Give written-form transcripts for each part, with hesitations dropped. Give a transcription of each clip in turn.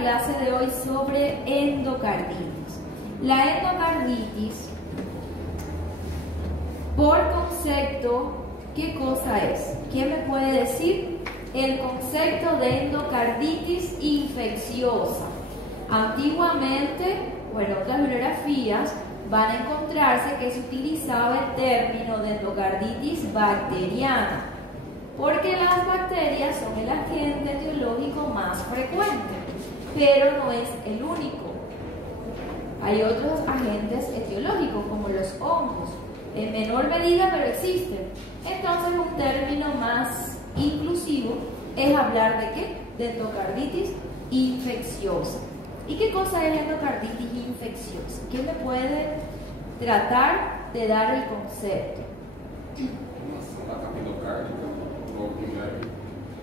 clase de hoy sobre endocarditis. La endocarditis, por concepto, ¿qué cosa es? ¿Quién me puede decir el concepto de endocarditis infecciosa? Antiguamente, en otras bibliografías, van a encontrarse que se utilizaba el término de endocarditis bacteriana, porque las bacterias son el agente etiológico más frecuente, pero no es el único. Hay otros agentes etiológicos, como los hongos, en menor medida, pero existen. Entonces, un término más inclusivo es hablar de ¿qué? De endocarditis infecciosa. ¿Y qué cosa es la endocarditis infecciosa? ¿Quién me puede tratar de dar el concepto?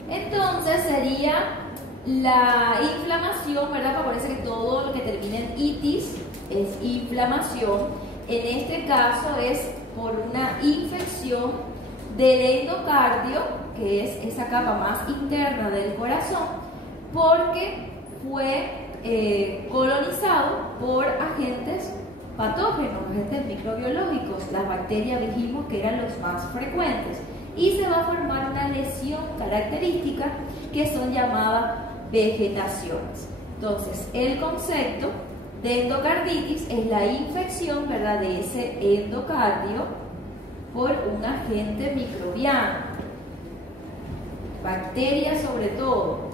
Entonces sería la inflamación, ¿verdad? Parece que todo lo que termina en itis es inflamación. En este caso es por una infección del endocardio, que es esa capa más interna del corazón, porque fue colonizado por agentes patógenos, agentes microbiológicos. Las bacterias dijimos que eran los más frecuentes, y se va a formar una lesión característica que son llamadas vegetaciones. Entonces, el concepto de endocarditis es la infección, ¿verdad?, de ese endocardio por un agente microbiano, bacterias sobre todo.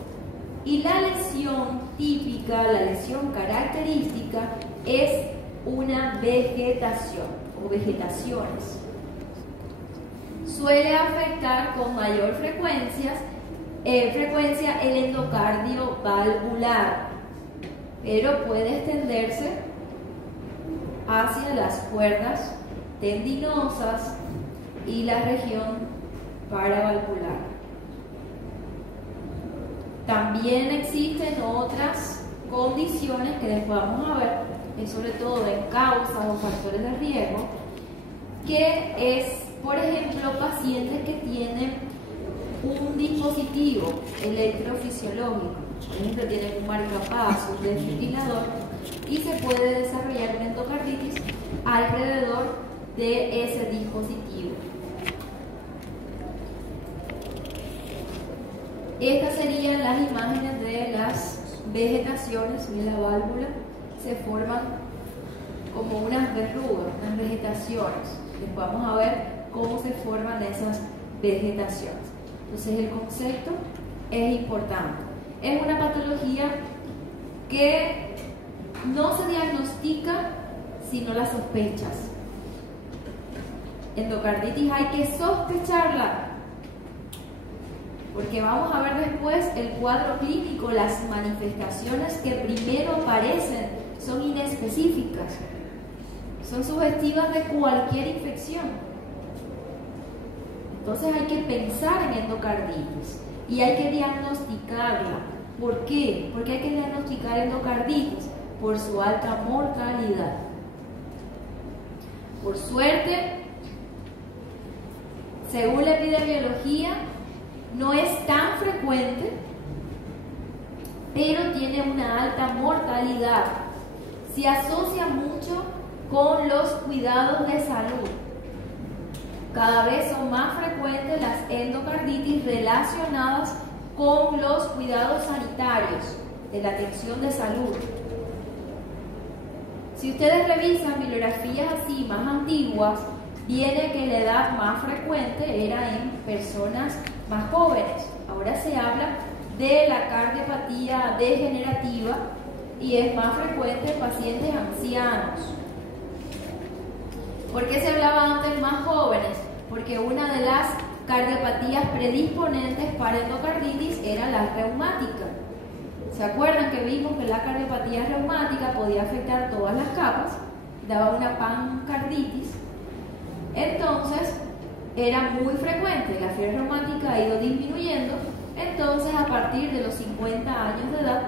Y la lesión típica, la lesión característica es una vegetación o vegetaciones. Suele afectar con mayor frecuencia el endocardio valvular, pero puede extenderse hacia las cuerdas tendinosas y la región paravalvular. También existen otras condiciones que después vamos a ver, sobre todo en causas o factores de riesgo, que es, por ejemplo, pacientes que tienen un dispositivo electrofisiológico, por ejemplo, tienen un marcapasos, un desfibrilador, y se puede desarrollar una endocarditis alrededor de ese dispositivo. Estas serían las imágenes de las vegetaciones de la válvula. Se forman como unas verrugas, unas vegetaciones. Después vamos a ver cómo se forman esas vegetaciones. Entonces, el concepto es importante. Es una patología que no se diagnostica si no la sospechas. Endocarditis hay que sospecharla, porque vamos a ver después el cuadro clínico. Las manifestaciones que primero aparecen son inespecíficas, son sugestivas de cualquier infección. Entonces hay que pensar en endocarditis y hay que diagnosticarla. ¿Por qué? Porque hay que diagnosticar endocarditis por su alta mortalidad. Por suerte, según la epidemiología, no es tan frecuente, pero tiene una alta mortalidad. Se asocia mucho con los cuidados de salud. Cada vez son más frecuentes las endocarditis relacionadas con los cuidados sanitarios de la atención de salud. Si ustedes revisan bibliografías así más antiguas, viene que la edad más frecuente era en personas más jóvenes. Ahora se habla de la cardiopatía degenerativa y es más frecuente en pacientes ancianos. ¿Por qué se hablaba antes más jóvenes? Porque una de las cardiopatías predisponentes para endocarditis era la reumática. ¿Se acuerdan que vimos que la cardiopatía reumática podía afectar todas las capas? Daba una pancarditis. Entonces, era muy frecuente. La fiebre reumática ha ido disminuyendo. Entonces, a partir de los 50 años de edad,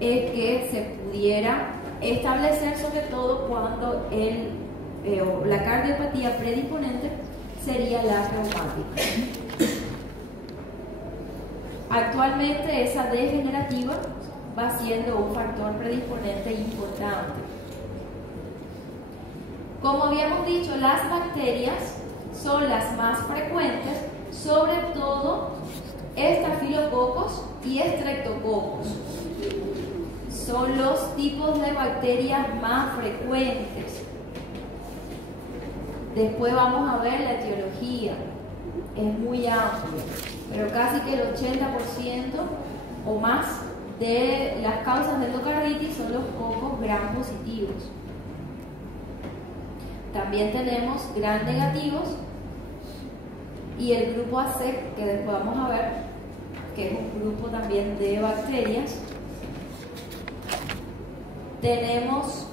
es que se pudiera establecer, sobre todo cuando la cardiopatía predisponente sería la reumática. Actualmente esa degenerativa va siendo un factor predisponente importante. Como habíamos dicho, las bacterias son las más frecuentes, sobre todo estafilococos y estreptococos. Son los tipos de bacterias más frecuentes. Después vamos a ver la etiología. Es muy amplio, pero casi que el 80% o más de las causas de endocarditis son los cocos gram positivos. También tenemos gram negativos y el grupo AC, que después vamos a ver, que es un grupo también de bacterias. Tenemos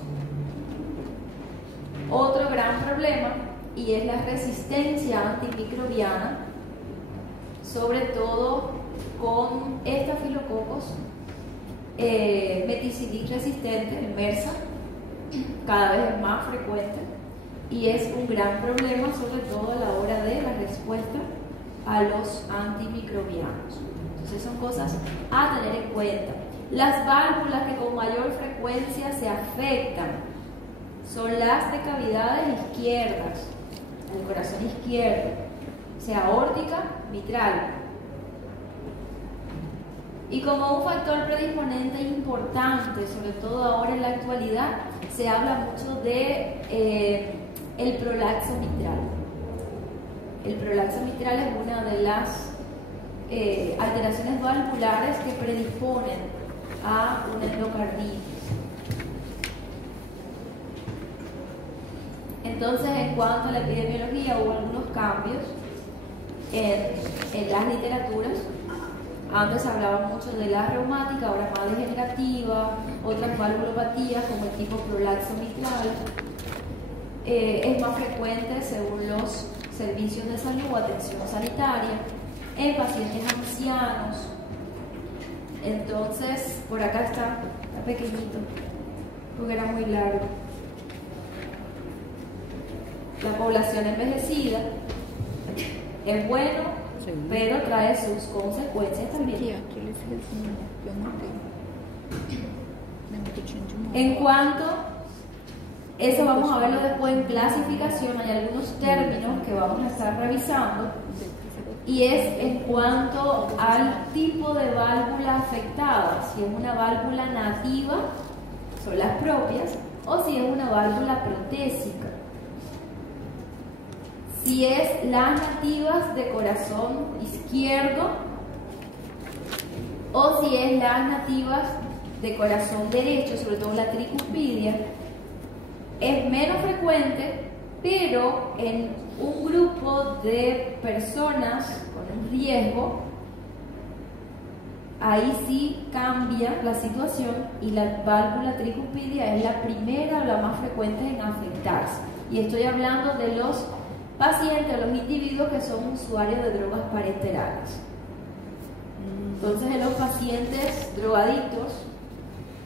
otro gran problema y es la resistencia antimicrobiana, sobre todo con estafilococos meticilin resistente, el MRSA, cada vez es más frecuente y es un gran problema, sobre todo a la hora de la respuesta a los antimicrobianos. Entonces son cosas a tener en cuenta. Las válvulas que con mayor frecuencia se afectan son las de cavidades izquierdas, el corazón izquierdo, sea aórtica, mitral. Y como un factor predisponente importante, sobre todo ahora en la actualidad, se habla mucho de el prolapso mitral. El prolapso mitral es una de las alteraciones valvulares que predisponen a una endocarditis. Entonces, en cuanto a la epidemiología, hubo algunos cambios en las literaturas. Antes se hablaba mucho de la reumática, ahora más degenerativa, otras valvulopatías como el tipo prolapso mitral. Es más frecuente según los servicios de salud o atención sanitaria, en pacientes ancianos. Entonces, por acá está pequeñito, porque era muy largo. La población envejecida es bueno, sí, pero trae sus consecuencias también. En cuanto, eso vamos a verlo después en clasificación, hay algunos términos que vamos a estar revisando, y es en cuanto al tipo de válvula afectada, si es una válvula nativa, son las propias, o si es una válvula protésica. Si es las nativas de corazón izquierdo o si es las nativas de corazón derecho, sobre todo la tricuspidia, es menos frecuente, pero en un grupo de personas con un riesgo, ahí sí cambia la situación y la válvula tricuspidia es la primera o la más frecuente en afectarse. Y estoy hablando de los pacientes, los individuos que son usuarios de drogas parenterales. Entonces, en los pacientes drogadictos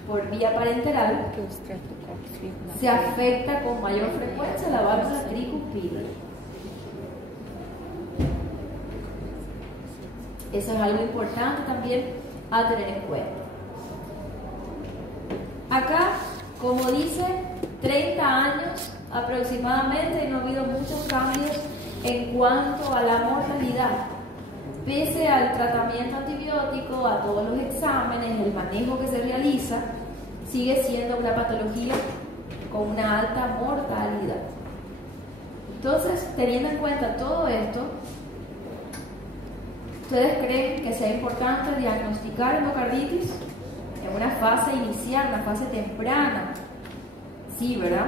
por vía parenteral se afecta con mayor frecuencia la válvula tricuspidia. Eso es algo importante también a tener en cuenta. Acá, como dice, 30 años aproximadamente, y no ha habido muchos cambios en cuanto a la mortalidad. Pese al tratamiento antibiótico, a todos los exámenes, el manejo que se realiza, sigue siendo una patología con una alta mortalidad. Entonces, teniendo en cuenta todo esto, ¿ustedes creen que sea importante diagnosticar endocarditis en una fase inicial, una fase temprana? Sí, ¿verdad?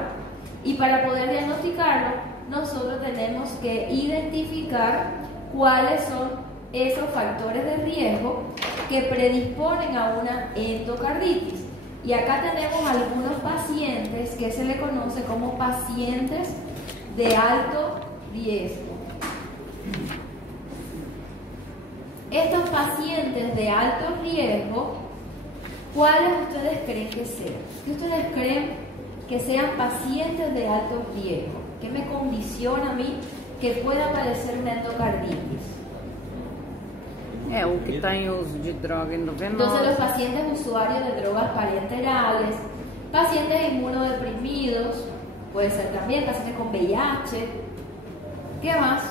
Y para poder diagnosticarlo, nosotros tenemos que identificar cuáles son esos factores de riesgo que predisponen a una endocarditis. Y acá tenemos algunos pacientes que se le conoce como pacientes de alto riesgo. Estos pacientes de alto riesgo, ¿cuáles ustedes creen que sean? ¿Qué ustedes creen que sean pacientes de alto riesgo? ¿Qué me condiciona a mí que pueda aparecer una endocarditis? O que está em uso de droga endovenosa. Entonces los pacientes usuarios de drogas parenterales, pacientes inmunodeprimidos, puede ser también pacientes con VIH. ¿Qué más?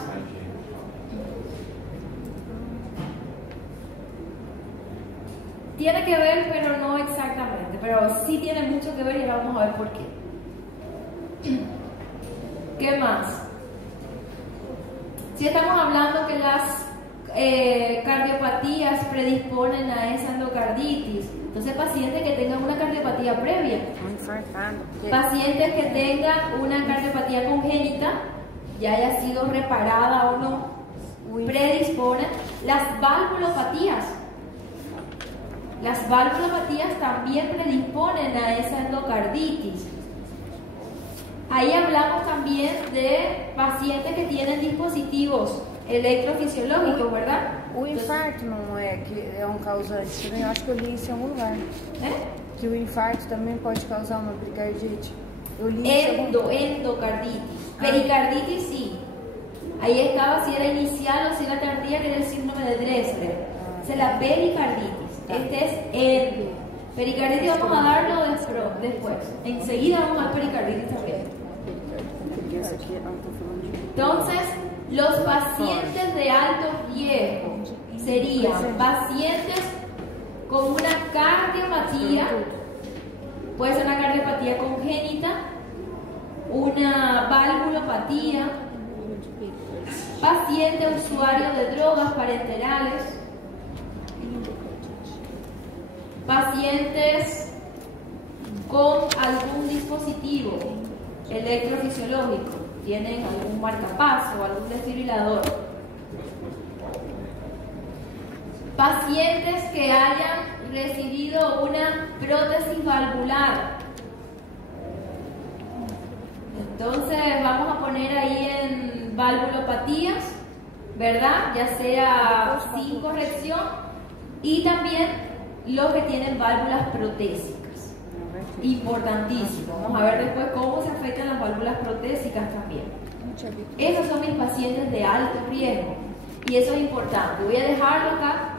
Tiene que ver, pero no exactamente, pero sí tiene mucho que ver y ahora vamos a ver por qué. ¿Qué más? Si estamos hablando que las cardiopatías predisponen a esa endocarditis, entonces pacientes que tengan una cardiopatía previa, pacientes que tengan una cardiopatía congénita, ya haya sido reparada o no, predisponen las valvulopatías. Las valvulopatías también predisponen a esa endocarditis. Ahí hablamos también de pacientes que tienen dispositivos electrofisiológicos, ¿verdad? O infarto não é que é um causante, eu acho que eu li isso em algum lugar. Que o infarto também pode causar uma pericardite. Eu li Endocarditis. Pericarditis sí. Ahí estaba si era inicial o si era tardía, que era el síndrome de Dressler. Es la pericarditis. Este es endo. Pericarditis vamos a darlo después. Enseguida vamos a ver pericarditis también. Entonces, los pacientes de alto riesgo serían pacientes con una cardiopatía, puede ser una cardiopatía congénita, una valvulopatía, paciente usuario de drogas parenterales, pacientes con algún dispositivo electrofisiológico, tienen algún marcapaso o algún desfibrilador, pacientes que hayan recibido una prótesis valvular. Entonces vamos a poner ahí en valvulopatías, ¿verdad? Ya sea sin corrección, y también los que tienen válvulas protésicas. Importantísimo. Vamos a ver después cómo se afectan las válvulas protésicas también. Esos son mis pacientes de alto riesgo y eso es importante. Voy a dejarlo acá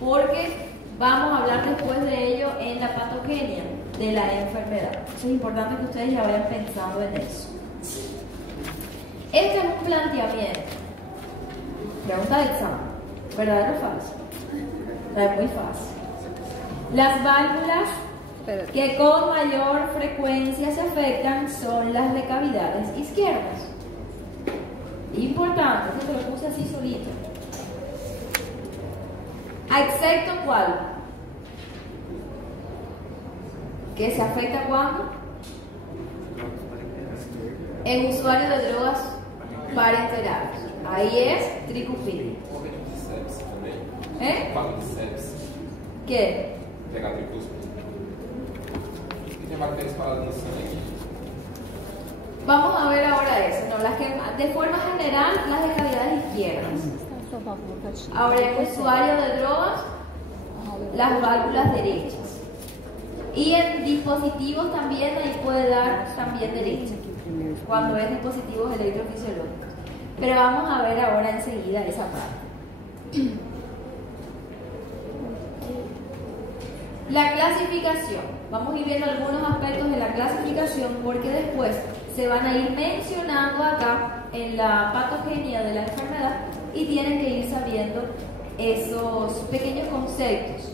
porque vamos a hablar después de ello en la patogenia de la enfermedad. Eso es importante que ustedes ya vayan pensando en eso. Este es un planteamiento. Pregunta de examen. ¿Verdadero o falso? Es muy fácil. Las válvulas que con mayor frecuencia se afectan son las de cavidades izquierdas. Importante, esto lo puse así solito. ¿Excepto cuál? ¿Que se afecta cuándo? En usuario de drogas parenterales. Ahí es tricupilina. ¿Eh? ¿Qué? Pegar tricúspide. E tem bactérias paradas no sangue. Vamos a ver ahora eso, ¿no? Las que, de forma general, las de cavidades izquierdas. Ahora, en usuario de drogas, las válvulas derechas. Y en dispositivos también, ahí puede dar también derecha, cuando es dispositivos electrofisiológicos. Pero vamos a ver ahora enseguida esa parte. La clasificación. Vamos a ir viendo algunos aspectos de la clasificación porque después se van a ir mencionando acá en la patogenia de la enfermedad y tienen que ir sabiendo esos pequeños conceptos.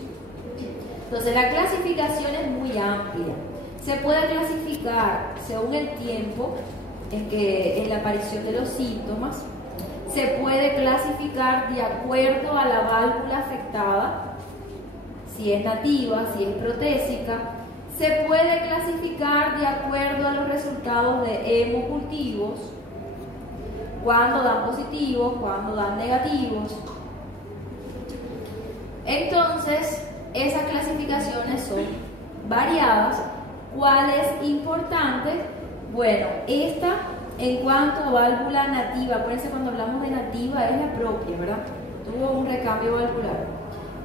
Entonces la clasificación es muy amplia. Se puede clasificar según el tiempo en la aparición de los síntomas. Se puede clasificar de acuerdo a la válvula afectada, si es nativa, si es protésica. Se puede clasificar de acuerdo a los resultados de hemocultivos, cuando dan positivos, cuando dan negativos. Entonces, esas clasificaciones son variadas. ¿Cuál es importante? Bueno, esta en cuanto a válvula nativa, acuérdense cuando hablamos de nativa es la propia, ¿verdad? Tuvo un recambio valvular.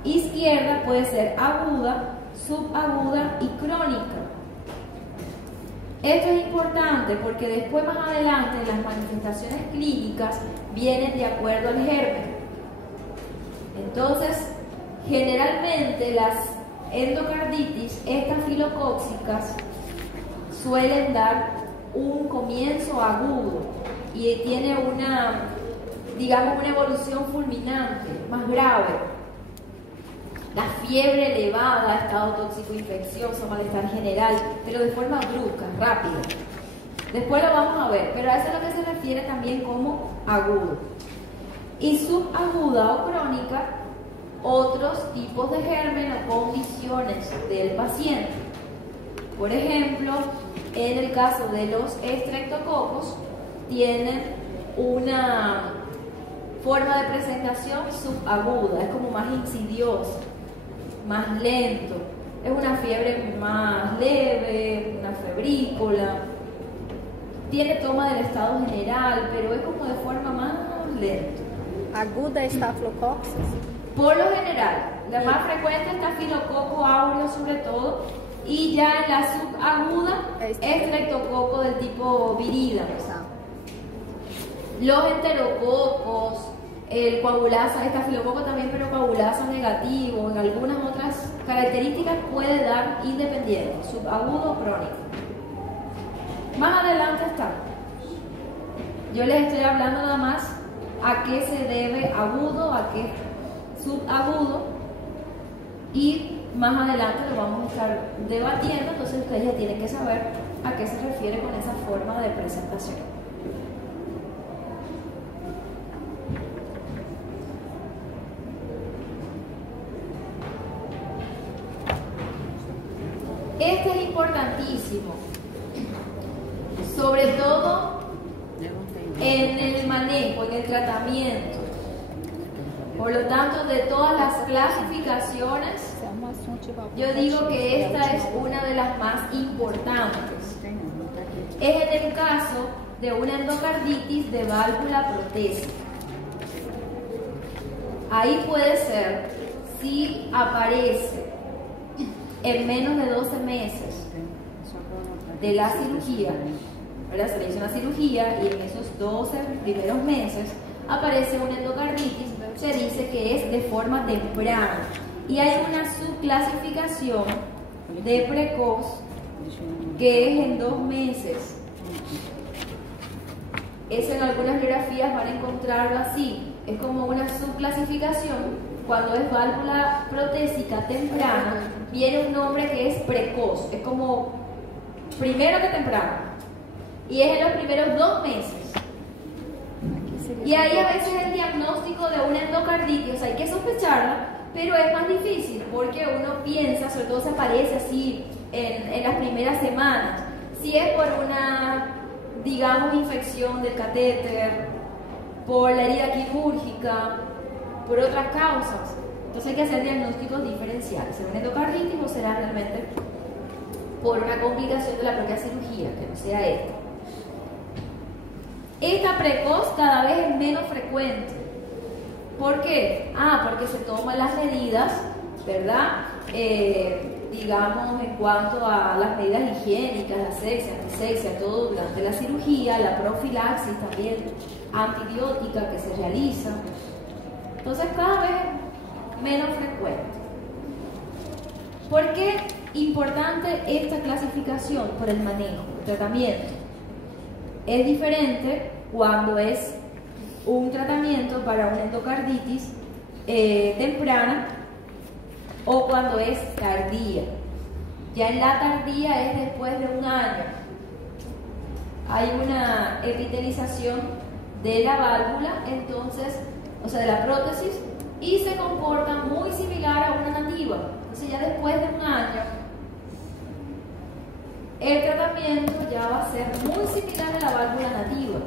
Izquierda puede ser aguda, subaguda y crónica. Esto es importante porque después más adelante las manifestaciones clínicas vienen de acuerdo al germen. Entonces, generalmente las endocarditis estafilocóccicas suelen dar un comienzo agudo y tiene una, digamos, una evolución fulminante, más grave. La fiebre elevada, estado tóxico infeccioso, malestar general, pero de forma brusca, rápida. Después lo vamos a ver, pero a eso es lo que se refiere también como agudo. Y subaguda o crónica, otros tipos de germen o condiciones del paciente. Por ejemplo, en el caso de los estreptococos, tienen una forma de presentación subaguda, es como más insidiosa, más lento, es una fiebre más leve, una febrícola, tiene toma del estado general, pero es como de forma más lenta. Aguda estafilococcus? Por lo general, la más frecuente es estafilococo áureo sobre todo, y ya en la subaguda estreptococo del tipo virida. Los enterococos, el coagulasa, estafilococo también, pero coagulasa negativo, en algunas otras características puede dar independiente, subagudo o crónico. Más adelante está. Yo les estoy hablando nada más a qué se debe agudo, a qué subagudo, y más adelante lo vamos a estar debatiendo, entonces ustedes ya tienen que saber a qué se refiere con esa forma de presentación. Este es importantísimo, sobre todo en el manejo, en el tratamiento. Por lo tanto, de todas las clasificaciones, yo digo que esta es una de las más importantes. Es en el caso de una endocarditis de válvula protésica. Ahí puede ser si aparece en menos de 12 meses de la cirugía, ¿verdad? Se le hizo una cirugía y en esos 12 primeros meses aparece una endocarditis, se dice que es de forma temprana. Y hay una subclasificación de precoz que es en 2 meses. Eso en algunas biografías van a encontrarlo así. Es como una subclasificación. Cuando es válvula protésica temprana, viene un nombre que es precoz. Es como primero que temprano. Y es en los primeros 2 meses. Y ahí a veces el diagnóstico de una endocarditis, o sea, hay que sospecharla, pero es más difícil porque uno piensa, sobre todo se aparece así en las primeras semanas, si es por una, digamos, infección del catéter, por la herida quirúrgica, por otras causas. Entonces hay que hacer diagnósticos diferenciales. ¿Será una endocarditis o será realmente por una complicación de la propia cirugía, que no sea esta? Esta precoz cada vez es menos frecuente. ¿Por qué? Porque se toman las medidas, ¿verdad? Digamos, en cuanto a las medidas higiénicas, la asepsia, antisepsia, todo durante la cirugía, la profilaxis también antibiótica que se realiza. Entonces, cada vez menos frecuente. ¿Por qué importante esta clasificación? Por el manejo, el tratamiento. Es diferente cuando es un tratamiento para una endocarditis temprana o cuando es tardía. Ya en la tardía es después de 1 año. Hay una epitelización de la válvula, entonces, o sea, de la prótesis, y se comporta muy similar a una nativa. Entonces ya después de 1 año, el tratamiento ya va a ser muy similar a la válvula nativa.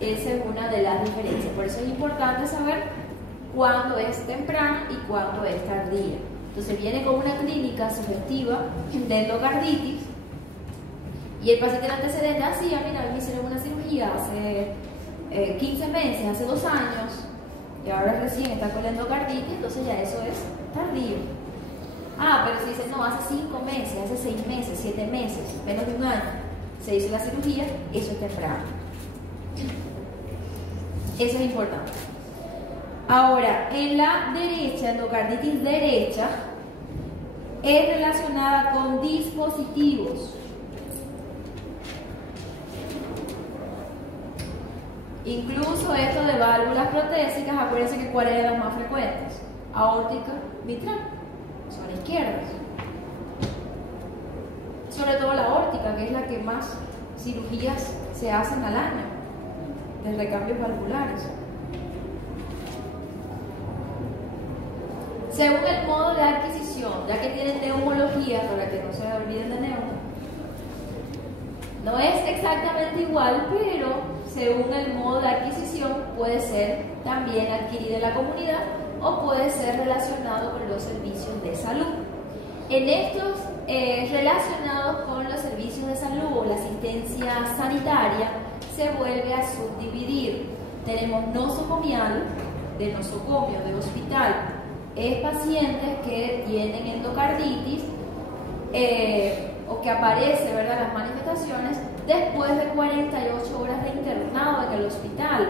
Esa es una de las diferencias. Por eso es importante saber cuándo es temprana y cuándo es tardía. Entonces viene con una clínica sugestiva de endocarditis y el paciente en antecedente, mira, me hicieron una cirugía hace 15 meses, hace 2 años, y ahora recién está con la endocarditis, entonces ya eso es tardío. Pero si dicen, no, hace 5 meses, hace 6 meses, 7 meses, menos de 1 año, se hizo la cirugía, eso es temprano. Eso es importante. Ahora, en la derecha, endocarditis derecha, es relacionada con dispositivos. Incluso esto de válvulas protésicas, acuérdense que cuáles eran las más frecuentes. Aórtica, mitral, son izquierdas. Sobre todo la aórtica, que es la que más cirugías se hacen al año, de recambios valvulares. Según el modo de adquisición, ya que tienen neumología, para que no se olviden de neuma, no es exactamente igual, pero según el modo de adquisición puede ser también adquirido en la comunidad o puede ser relacionado con los servicios de salud. En estos relacionados con los servicios de salud o la asistencia sanitaria se vuelve a subdividir. Tenemos nosocomial, de nosocomio, de hospital. Es pacientes que tienen endocarditis o que aparece, ¿verdad?, las manifestaciones después de 48 horas de internado en el hospital.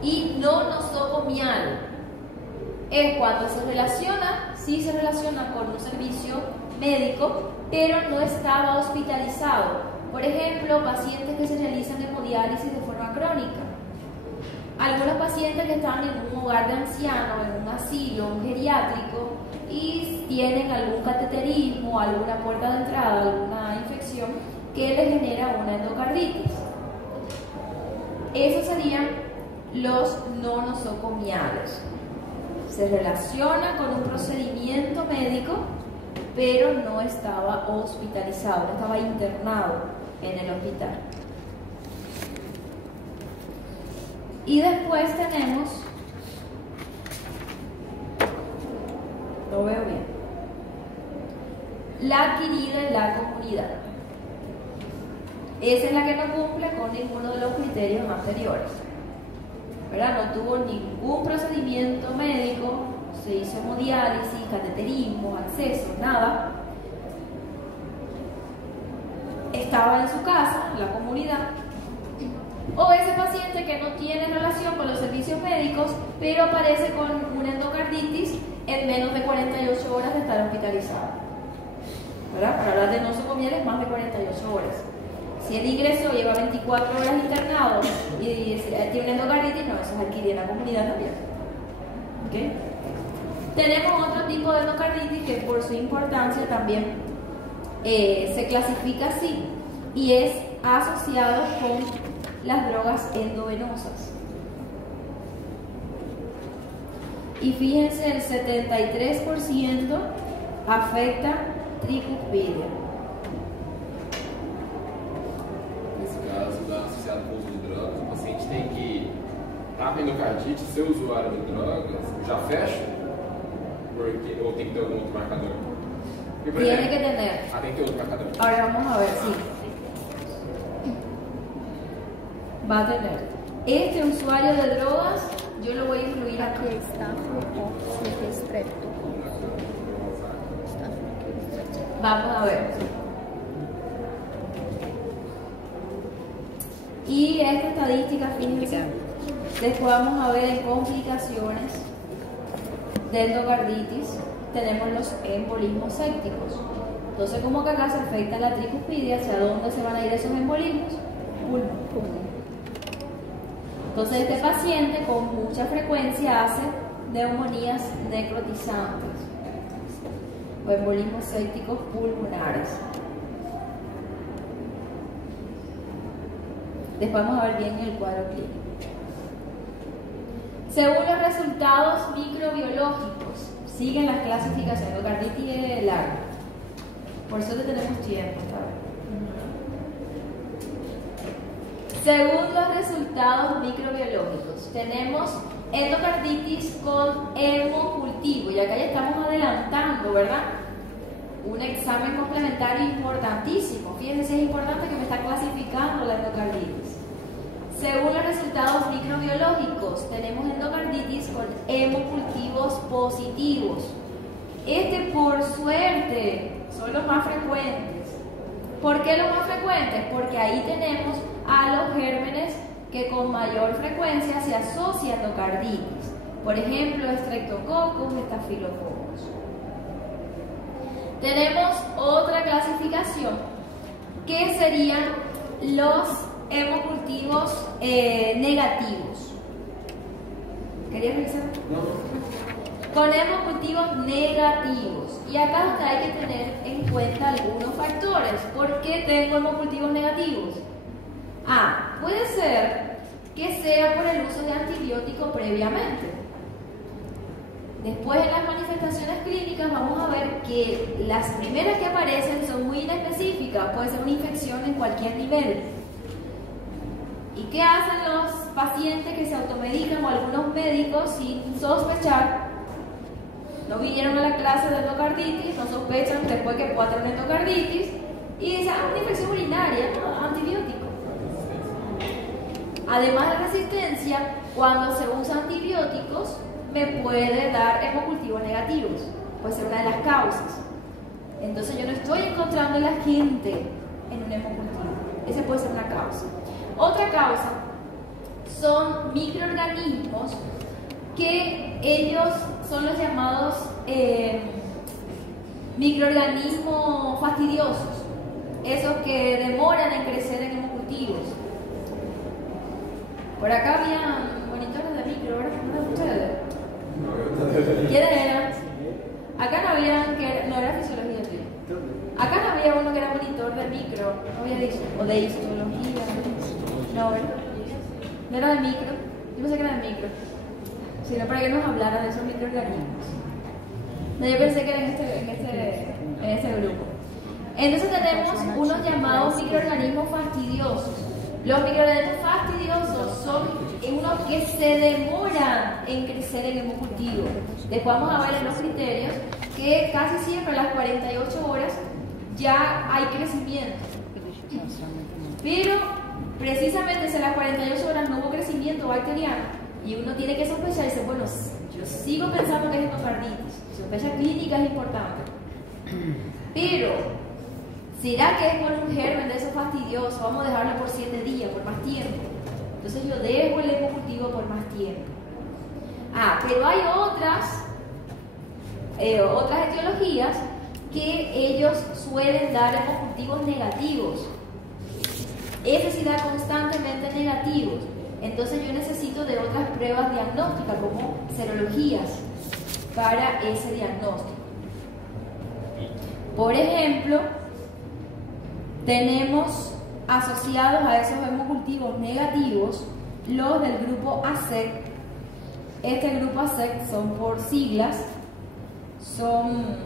Y no nosocomial es cuando se relaciona, sí se relaciona con un servicio médico, pero no estaba hospitalizado. Por ejemplo, pacientes que se realizan hemodiálisis de forma crónica. Algunos pacientes que están en un hogar de ancianos, en un asilo, un geriátrico, y tienen algún cateterismo, alguna puerta de entrada, alguna infección que les genera una endocarditis. Esos serían los no nosocomiales. Se relaciona con un procedimiento médico, pero no estaba hospitalizado, no estaba internado en el hospital. Y después tenemos, lo veo bien, la adquirida en la comunidad. Esa es la que no cumple con ninguno de los criterios anteriores, ¿verdad? No tuvo ningún procedimiento médico, se hizo hemodiálisis, cateterismo, acceso, nada. Estaba en su casa, en la comunidad. O ese paciente que no tiene relación con los servicios médicos, pero aparece con una endocarditis en menos de 48 horas de estar hospitalizado, ¿verdad? Para hablar de nosocomiales, más de 48 horas. Si el ingreso lleva 24 horas internado y tiene una endocarditis, no, eso es adquirir en la comunidad también. ¿Okay? Tenemos otro tipo de endocarditis que por su importancia también se clasifica así y es asociado con las drogas endovenosas. Y fíjense, el 73% afecta tricuspidia. Nesse caso, associado com o uso de drogas, o paciente tem que estar com endocardite, ser usuário de drogas, já fecha? Porque, ou tem que ter algum outro marcador? Porque, Tiene que tener. Ah, tem que ter outro marcador. Ahora vamos a ver, sí. Va a tener. Este usuario de drogas, yo lo voy a incluir aquí. Aqui está o estrepto. Vamos a ver. Y esta estadística, fíjense, después vamos a ver en complicaciones de endocarditis, tenemos los embolismos sépticos. Entonces, como que acá se afecta la tricuspidia, ¿hacia dónde se van a ir esos embolismos? Pulmón. Entonces, este paciente con mucha frecuencia hace neumonías necrotizantes o embolismos sépticos pulmonares. Después vamos a ver bien el cuadro clínico. Según los resultados microbiológicos, siguen las clasificaciones. Endocarditis es larga. Por eso tenemos tiempo, ¿sabes? Según los resultados microbiológicos, tenemos endocarditis con hemocultivo. Y acá ya estamos adelantando, ¿verdad? Un examen complementario importantísimo. Fíjense, es importante que me está clasificando la endocarditis. Según los resultados microbiológicos, tenemos endocarditis con hemocultivos positivos. Por suerte, son los más frecuentes. ¿Por qué los más frecuentes? Porque ahí tenemos a los gérmenes que con mayor frecuencia se asocia a endocarditis. Por ejemplo, Streptococcus, Staphylococcus. Tenemos otra clasificación que serían los hemocultivos negativos. ¿Querías revisar? No. Con hemocultivos negativos. Y acá es donde hay que tener en cuenta algunos factores. ¿Por qué tengo hemocultivos negativos? Puede ser que sea por el uso de antibiótico previamente. Después en las manifestaciones clínicas vamos a ver que las primeras que aparecen son muy inespecíficas, puede ser una infección en cualquier nivel. ¿Y qué hacen los pacientes que se automedican o algunos médicos sin sospechar? No vinieron a la clase de endocarditis, no sospechan después que pueda tener endocarditis y dicen, una infección urinaria, no, antibiótico. Además de resistencia, cuando se usan antibióticos, me puede dar hemocultivos negativos, puede ser una de las causas. Entonces yo no estoy encontrando en la gente en un hemocultivo, esa puede ser una causa. Otra causa son microorganismos que ellos son los llamados microorganismos fastidiosos, esos que demoran en crecer en hemocultivos. Por acá habían monitores de micro, ¿verdad? ¿No ustedes? ¿Quiénes eran? Acá no había, no era fisiología, sí. Acá no había uno que era monitor de micro, no había dicho, o de histología, no, ¿verdad? No era de micro, yo pensé que era de micro, sino para que nos hablara de esos microorganismos. No, yo pensé que era en este grupo. Entonces tenemos unos llamados microorganismos fastidiosos. Los microorganismos fastidiosos son unos que se demoran en crecer en hemocultivo. Después vamos a ver en los criterios que casi siempre a las 48 horas ya hay crecimiento. Pero precisamente si a las 48 horas no hubo crecimiento bacteriano y uno tiene que sospechar y dice, bueno, yo sigo pensando que es endocarditis. Sospecha clínica es importante. Pero ¿será que es por un germen de esos fastidiosos? Vamos a dejarlo por 7 días, por más tiempo. Entonces yo dejo el hemocultivo por más tiempo. Pero hay otras etiologías que ellos suelen dar hemocultivos negativos. Ese sí da constantemente negativos. Entonces yo necesito de otras pruebas diagnósticas como serologías para ese diagnóstico. Por ejemplo, tenemos asociados a esos hemocultivos negativos los del grupo ASEC. Este grupo ASEC son por siglas, son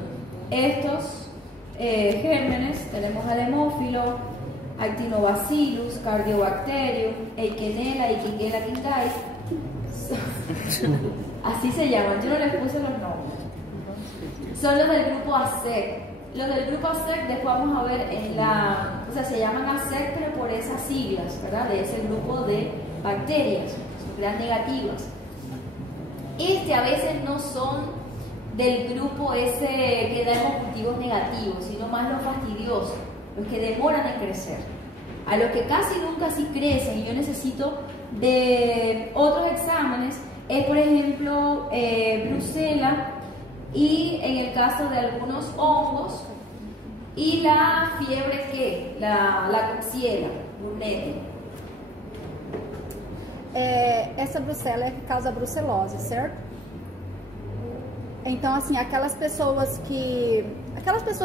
estos gérmenes. Tenemos al hemófilo, Actinobacillus, Cardiobacterium, Eikenella, Eikenella quintai. Así se llaman, yo no les puse los nombres. Son los del grupo ASEC. Los del grupo ASEC después vamos a ver se llaman ASEC pero por esas siglas, ¿verdad? De ese grupo de bacterias, son gram negativas. A veces no son del grupo ese que da hemocultivos negativos, sino más los fastidiosos, los que demoran en crecer. A los que casi nunca sí crecen y yo necesito de otros exámenes es, por ejemplo, Brucella, y en el caso de algunos hongos y la fiebre que la Coxiella, Brunete. Essa brucela é que causa brucelose, certo? Então, assim, aquelas pessoas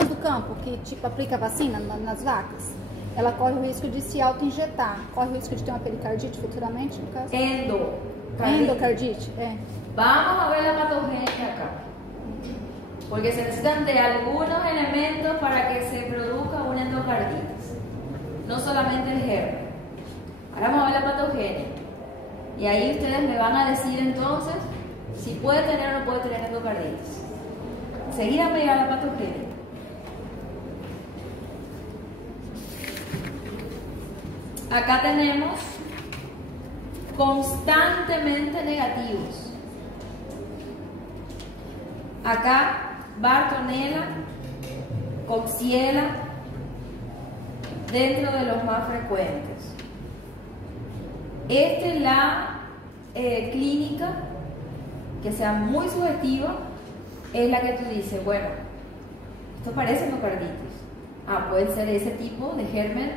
do campo que tipo aplica vacina nas vacas, ela corre o risco de se auto-injetar, corre o risco de ter uma pericardite futuramente, no caso? Endocardite, Vamos a ver la patogenia acá. Porque se necesitan de algunos elementos para que se produzca una endocarditis, no solamente el germen. Ahora vamos a ver la patogenia y ahí ustedes me van a decir entonces si puede tener o no puede tener endocarditis. Enseguida me llega la patogenia. Acá tenemos constantemente negativos. Acá Bartonella, Coxiella, dentro de los más frecuentes. La clínica que sea muy subjetiva es la que tú dices, bueno, esto parece endocarditis. Puede ser ese tipo de germen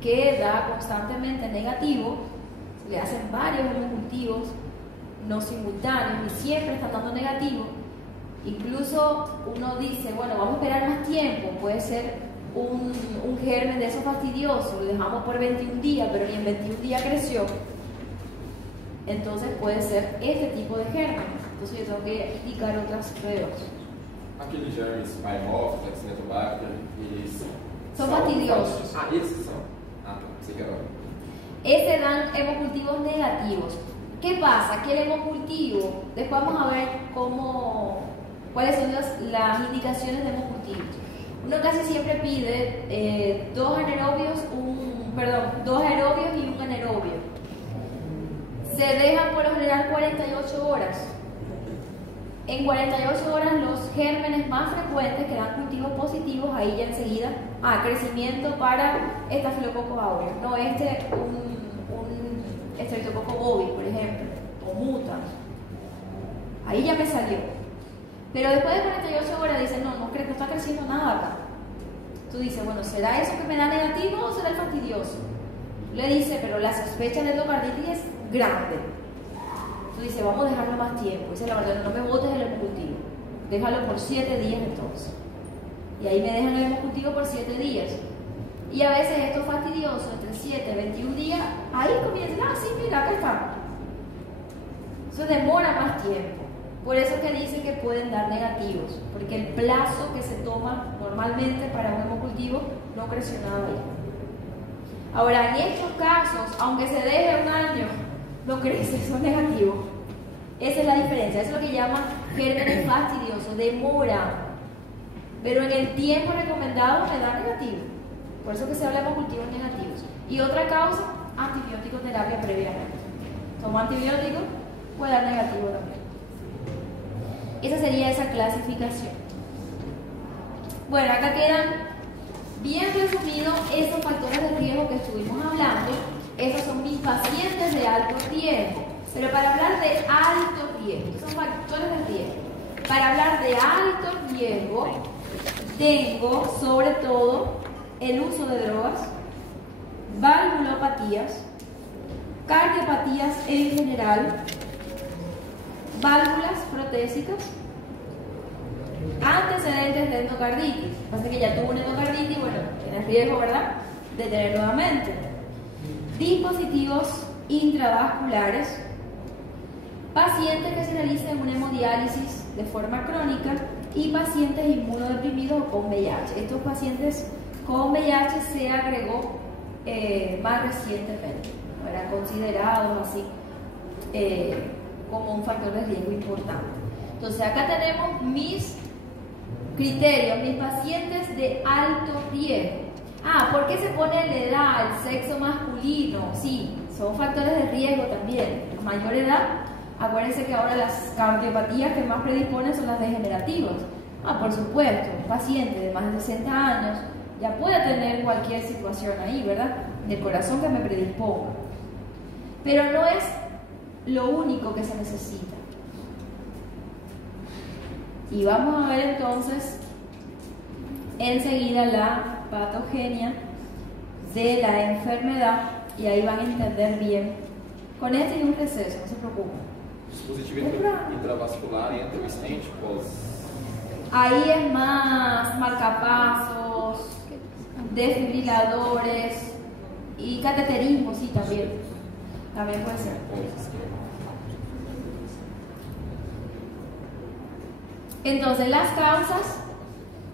que da constantemente negativo, se le hacen varios hemocultivos no simultáneos y siempre están dando negativo. Incluso uno dice, bueno, vamos a esperar más tiempo, puede ser un germen de esos fastidiosos, lo dejamos por 21 días, pero ni en 21 días creció. Entonces puede ser este tipo de germen. Entonces yo tengo que indicar otras pruebas. Aqueles germes Haemophilus, Acinetobacter, eles son fastidiosos. Esses são? Pensei que era. Ese dan hemocultivos negativos. ¿Qué pasa? Que el hemocultivo, después vamos a ver cuáles son las indicaciones de hemocultivos. Uno casi siempre pide dos aerobios y un anaerobio. Se dejan por lo general 48 horas. En 48 horas los gérmenes más frecuentes que dan cultivos positivos, ahí ya enseguida, crecimiento para Staphylococcus aureus, no un Streptococcus bovis, por ejemplo, o mutas. Ahí ya me salió. Pero después de 48 horas dicen, no está creciendo nada acá. Tú dices, bueno, ¿será eso que me da negativo o será el fastidioso? Le dice, pero la sospecha de endocarditis es grande. Tú dices, vamos a dejarlo más tiempo. Dice la verdad, no me botes el hemocultivo. Déjalo por 7 días entonces. Y ahí me dejan el hemocultivo por 7 días. Y a veces esto es fastidioso, entre 7 y 21 días, ahí comienza, sí, mira, acá está. Eso demora más tiempo. Por eso que dice que pueden dar negativos, porque el plazo que se toma normalmente para un hemocultivo no creció nada ahí. Ahora, en estos casos, aunque se deje un año, no crece, son negativos. Esa es la diferencia, eso es lo que llaman gérmenes fastidiosos, demora. Pero en el tiempo recomendado me da negativo. Por eso que se habla de hemocultivos negativos. Y otra causa, antibiótico terapia previamente. Tomo antibiótico, puede dar negativo también. Esa sería esa clasificación. Bueno, acá quedan bien resumidos esos factores de riesgo que estuvimos hablando. Esos son mis pacientes de alto riesgo. Pero para hablar de alto riesgo, son factores de riesgo. Para hablar de alto riesgo, tengo sobre todo el uso de drogas, valvulopatías, cardiopatías en general, válvulas protésicas, antecedentes de endocarditis. Pasa que ya tuvo una endocarditis, bueno, tiene riesgo, ¿verdad?, de tener nuevamente. Dispositivos intravasculares, pacientes que se realicen una hemodiálisis de forma crónica y pacientes inmunodeprimidos o con VIH. Estos pacientes con VIH se agregó más recientemente, no eran considerados así como un factor de riesgo importante. Entonces acá tenemos mis criterios, mis pacientes de alto riesgo. ¿Por qué se pone la edad, el sexo masculino? Sí, son factores de riesgo también. A mayor edad, acuérdense que ahora las cardiopatías que más predisponen son las degenerativas. Por supuesto, un paciente de más de 60 años ya puede tener cualquier situación ahí, ¿verdad?, del corazón que me predisponga. Pero no es lo único que se necesita. Y vamos a ver entonces enseguida la patogenia de la enfermedad y ahí van a entender bien. Con este y un receso, no se preocupen. Dispositivo intravascular entra o stent pós. Ahí es más marcapasos, desfibriladores y cateterismo, sí, también. También puede ser. Entonces, las causas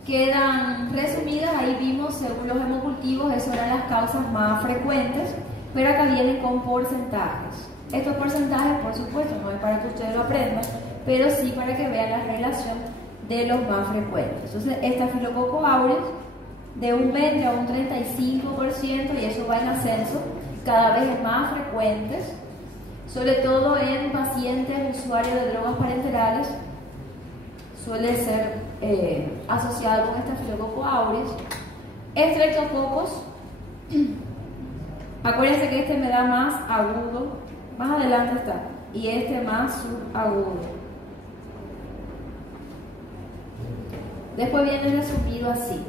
quedan resumidas. Ahí vimos, según los hemocultivos, esas eran las causas más frecuentes, pero acá vienen con porcentajes. Estos porcentajes, por supuesto, no es para que ustedes lo aprendan, pero sí para que vean la relación de los más frecuentes. Entonces, Staphylococcus aureus de un 20 a un 35%, y eso va en ascenso, cada vez más frecuentes, sobre todo en pacientes usuarios de drogas parenterales, suele ser asociado con Staphylococcus aureus. Streptococcus Acuérdense que este me da más agudo, más adelante está, y este más subagudo. Después viene resumido así.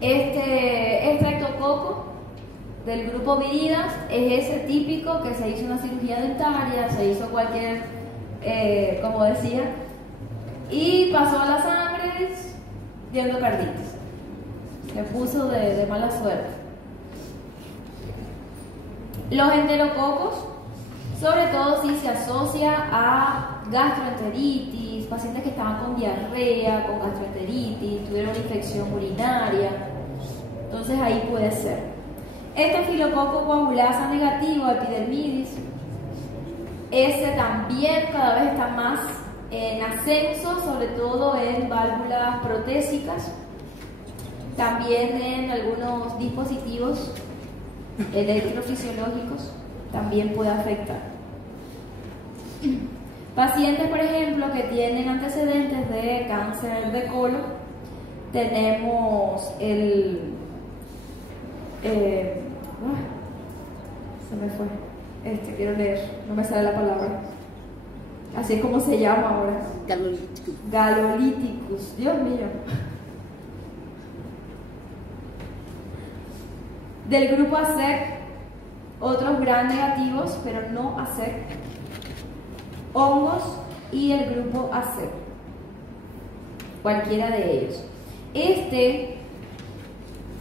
Este estreptococo del grupo viridas es ese típico que se hizo una cirugía dentaria, se hizo cualquier, como decía, y pasó a la sangre de endocarditis. Se puso de mala suerte. Los enterococos, sobre todo si se asocia a gastroenteritis, pacientes que estaban con diarrea, con gastroenteritis, tuvieron una infección urinaria, entonces ahí puede ser. Estafilococo coagulasa negativo, epidermidis, ese también cada vez está más en ascenso, sobre todo en válvulas protésicas, también en algunos dispositivos electrofisiológicos, también puede afectar. Pacientes, por ejemplo, que tienen antecedentes de cáncer de colon, tenemos se me fue, quiero leer, no me sale la palabra, así es como se llama ahora. Galolíticus, Dios mío. Del grupo ASEC, otros gram negativos, pero no ASEC, hongos y el grupo ASEC, cualquiera de ellos.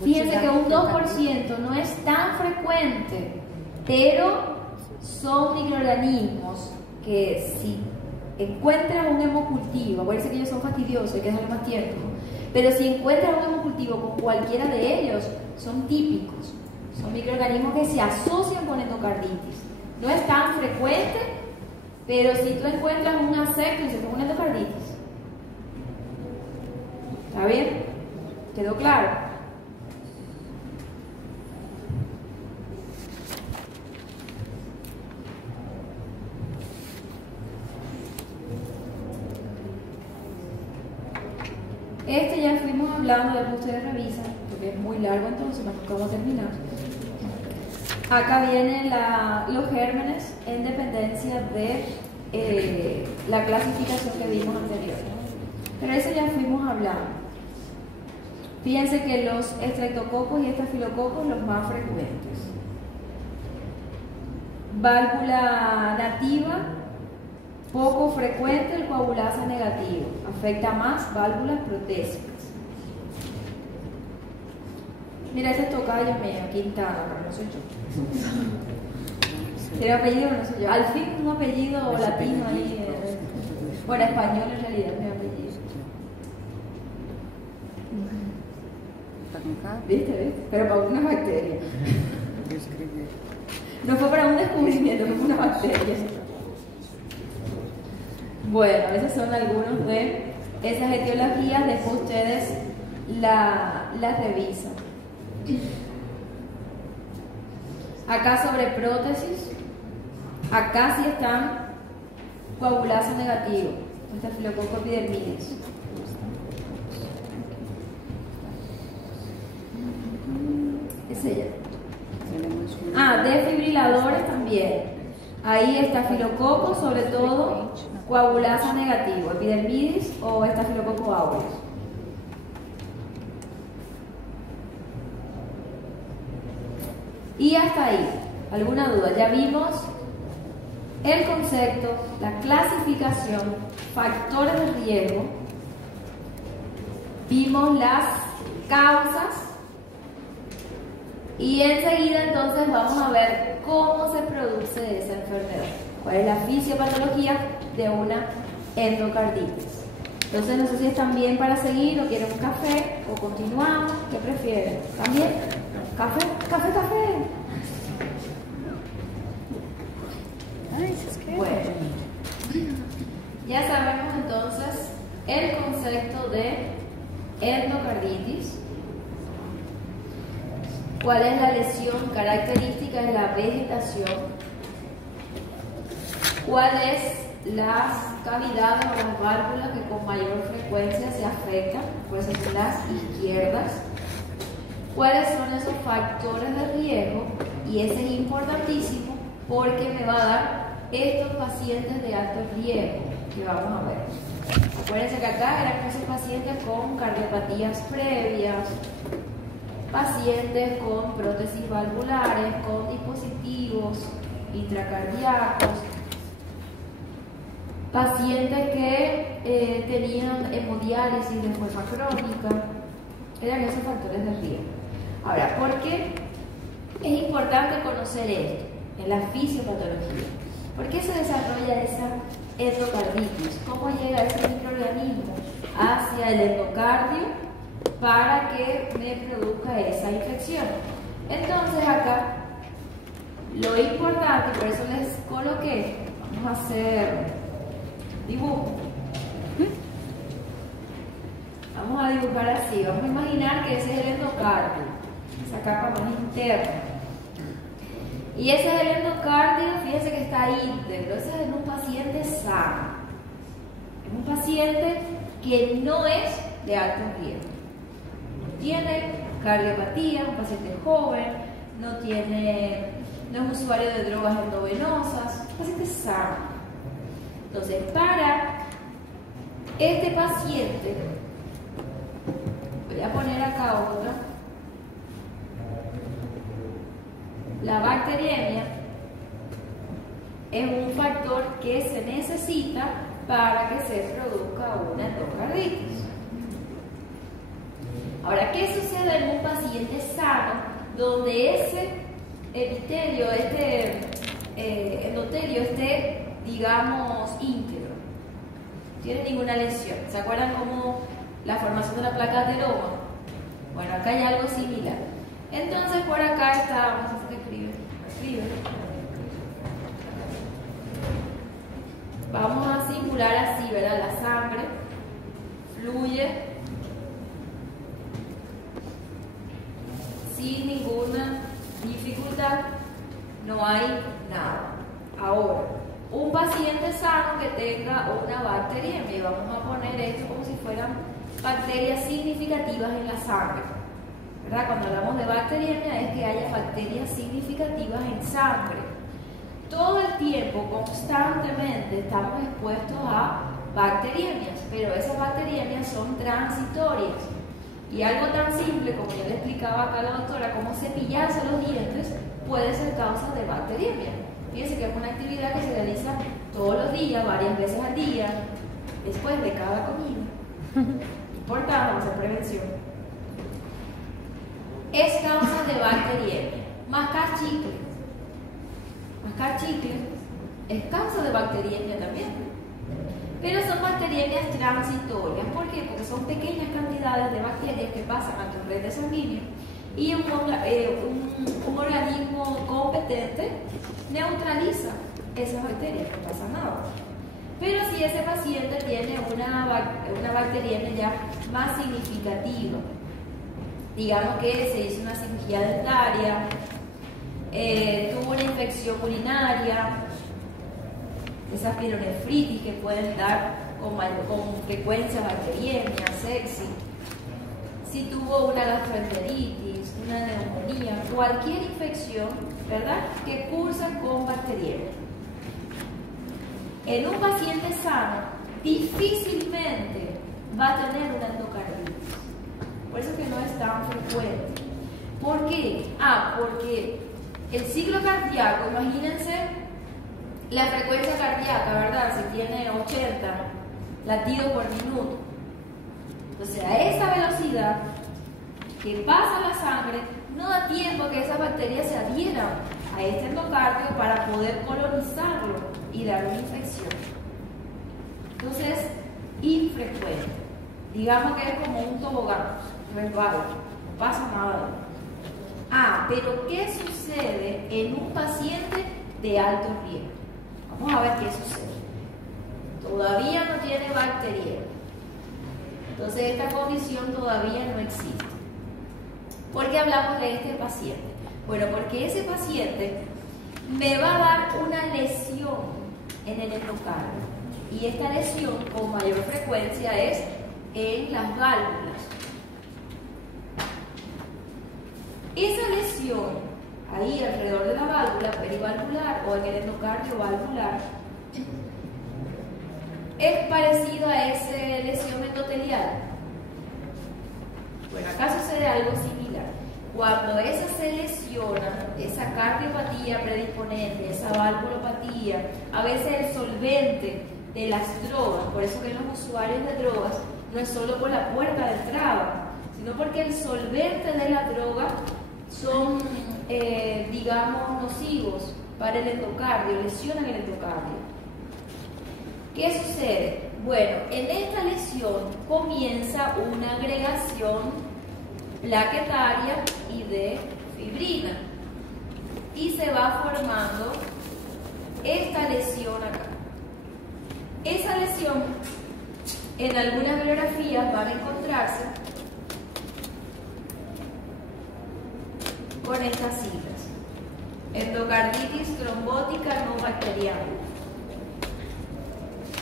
Fíjense que un 2% no es tan frecuente, pero son microorganismos que si encuentran un hemocultivo, acuérdense que ellos son fastidiosos, hay que dejarle más tiempo, pero si encuentran un hemocultivo con cualquiera de ellos, son típicos, son microorganismos que se asocian con endocarditis. No es tan frecuente, pero si tú encuentras un ASEC, tú dices que es una endocarditis. ¿Está bien? ¿Quedó claro? Ya fuimos hablando, después ustedes revisan, porque es muy largo, entonces nos acabo de terminar. Acá vienen los gérmenes en dependencia de la clasificación que vimos anterior. Pero eso ya fuimos hablando. Fíjense que los estreptococos y estafilococos los más frecuentes. Válvula nativa, poco frecuente el coagulasa negativo, afecta más válvulas protésicas. Mira, ese es tocayo mío, Quintana, pero no soy yo. ¿Tiene apellido o no soy yo? Al fin un apellido latino ahí, bueno, español en realidad es mi apellido. ¿Viste? Pero para una bacteria. No fue para un descubrimiento, fue una bacteria. Bueno, esos son algunos de esas etiologías, después ustedes las revisan. Acá sobre prótesis, acá sí están coagulasa negativo, estafilococo epidermidis. Es ella. Desfibriladores también. Ahí estafilococo, sobre todo coagulasa negativo, epidermidis o estafilococo aureus. Y hasta ahí, ¿alguna duda? Ya vimos el concepto, la clasificación, factores de riesgo, vimos las causas y enseguida entonces vamos a ver cómo se produce esa enfermedad, cuál es la fisiopatología de una endocarditis. Entonces no sé si están bien para seguir o quieren un café o continuamos, ¿qué prefieren? ¿También? ¿Café? ¿Café? Bueno, ya sabemos entonces el concepto de endocarditis, cuál es la lesión característica de la vegetación, cuáles las cavidades o las válvulas que con mayor frecuencia se afectan, pues son las izquierdas, cuáles son esos factores de riesgo Y ese es importantísimo porque me va a dar estos pacientes de alto riesgo que vamos a ver. Acuérdense que acá eran esos pacientes con cardiopatías previas, pacientes con prótesis valvulares, con dispositivos intracardíacos, pacientes que tenían hemodiálisis de forma crónica. Eran esos factores de riesgo. Ahora, ¿por qué es importante conocer esto en la fisiopatología? ¿Por qué se desarrolla esa endocarditis? ¿Cómo llega ese microorganismo hacia el endocardio para que me produzca esa infección? Entonces acá lo importante, por eso les coloqué, vamos a hacer dibujo. Vamos a dibujar así, vamos a imaginar que ese es el endocardio, esa capa más interna. Y ese es el endocardio, fíjense que está íntegro, ese es en un paciente sano. Es un paciente que no es de alto riesgo. Tiene cardiopatía, un paciente joven, no es usuario de drogas endovenosas, un paciente sano. Entonces, para este paciente, voy a poner acá otra. La bacteriemia es un factor que se necesita para que se produzca una endocarditis. Ahora, ¿qué sucede en un paciente sano donde ese epitelio, este endotelio esté, digamos, íntegro? No tiene ninguna lesión. ¿Se acuerdan cómo la formación de la placa de ateroma? Bueno, acá hay algo similar. Entonces, por acá está, vamos a hacer que escribe. Vamos a simular así, ¿verdad? La sangre fluye sin ninguna dificultad, no hay nada. Ahora, un paciente sano que tenga una bacteriemia, y vamos a poner esto como si fueran bacterias significativas en la sangre, ¿verdad? Cuando hablamos de bacteriemia es que haya bacterias significativas en sangre. Todo el tiempo, constantemente, estamos expuestos a bacteriemias, pero esas bacteriemias son transitorias. Y algo tan simple, como yo le explicaba acá a la doctora, como cepillarse los dientes, puede ser causa de bacteriemia. Fíjense que es una actividad que se realiza todos los días, varias veces al día, después de cada comida. Importante hacer prevención. Es causa de bacteriemia. Mascar chicle. Mascar chicle es causa de bacteriemia también. Pero son bacteriemias transitorias. ¿Por qué? Porque son pequeñas cantidades de bacterias que pasan a tu red sanguínea y un organismo competente neutraliza esas bacterias, no pasa nada. Pero si ese paciente tiene una bacteriemia ya más significativa, digamos que se hizo una cirugía dentaria, tuvo una infección urinaria, esas pielonefritis que pueden dar con frecuencia bacteriemia, sepsis, si tuvo una gastroenteritis, una neumonía, cualquier infección, ¿verdad?, que cursa con bacteriemia. En un paciente sano, difícilmente va a tener una endocarditis. Por eso que no es tan frecuente. ¿Por qué? Porque el ciclo cardíaco, imagínense la frecuencia cardíaca, ¿verdad? Si tiene 80 latidos por minuto. Entonces, a esa velocidad que pasa la sangre, no da tiempo que esas bacterias se adhieran a este endocardio para poder colonizarlo y dar una infección. Entonces, infrecuente. Digamos que es como un tobogán, resbala, no pasa nada. Pero ¿qué sucede en un paciente de alto riesgo? Vamos a ver qué sucede. Todavía no tiene bacteriemia. Entonces esta condición todavía no existe. ¿Por qué hablamos de este paciente? Bueno, porque ese paciente me va a dar una lesión en el endocardio. Y esta lesión con mayor frecuencia es en las válvulas. Esa lesión ahí alrededor de la válvula perivalvular o en el endocardio valvular, es parecido a esa lesión endotelial. Bueno, acá sucede algo similar. Cuando esa se lesiona, esa cardiopatía predisponente, esa valvulopatía, a veces el solvente de las drogas, por eso que en los usuarios de drogas no es solo por la puerta de entrada, sino porque el solvente de la droga son, digamos, nocivos para el endocardio, lesionan el endocardio. ¿Qué sucede? Bueno, en esta lesión comienza una agregación plaquetaria y de fibrina y se va formando esta lesión acá. Esa lesión en algunas bibliografías van a encontrarse con estas siglas: endocarditis trombótica no bacteriana.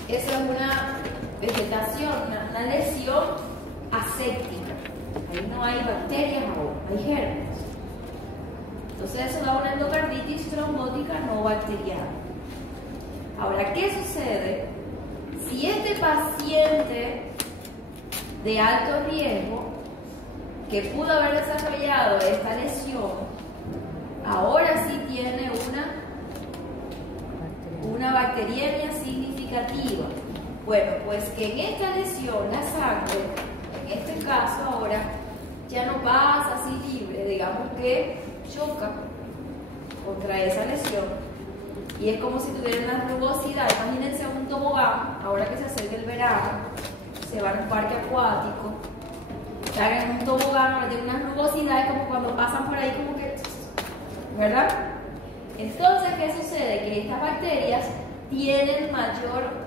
Esa es una vegetación, una lesión aséptica. Ahí no hay bacterias ahora, hay gérmenes. Entonces eso da una endocarditis trombótica no bacteriana. Ahora, ¿qué sucede si este paciente de alto riesgo que pudo haber desarrollado esta lesión ahora sí tiene una bacteriemia significativa? Bueno, pues que en esta lesión la sangre, en este caso ahora, ya no pasa así libre, digamos que choca contra esa lesión y es como si tuviera una rugosidad. Imagínense un tobogán, ahora que se acerca el verano, se va a un parque acuático, están en un tobogán, ahora tiene unas rugosidades como cuando pasan por ahí como que, ¿verdad? Entonces, ¿qué sucede? Que estas bacterias tienen mayor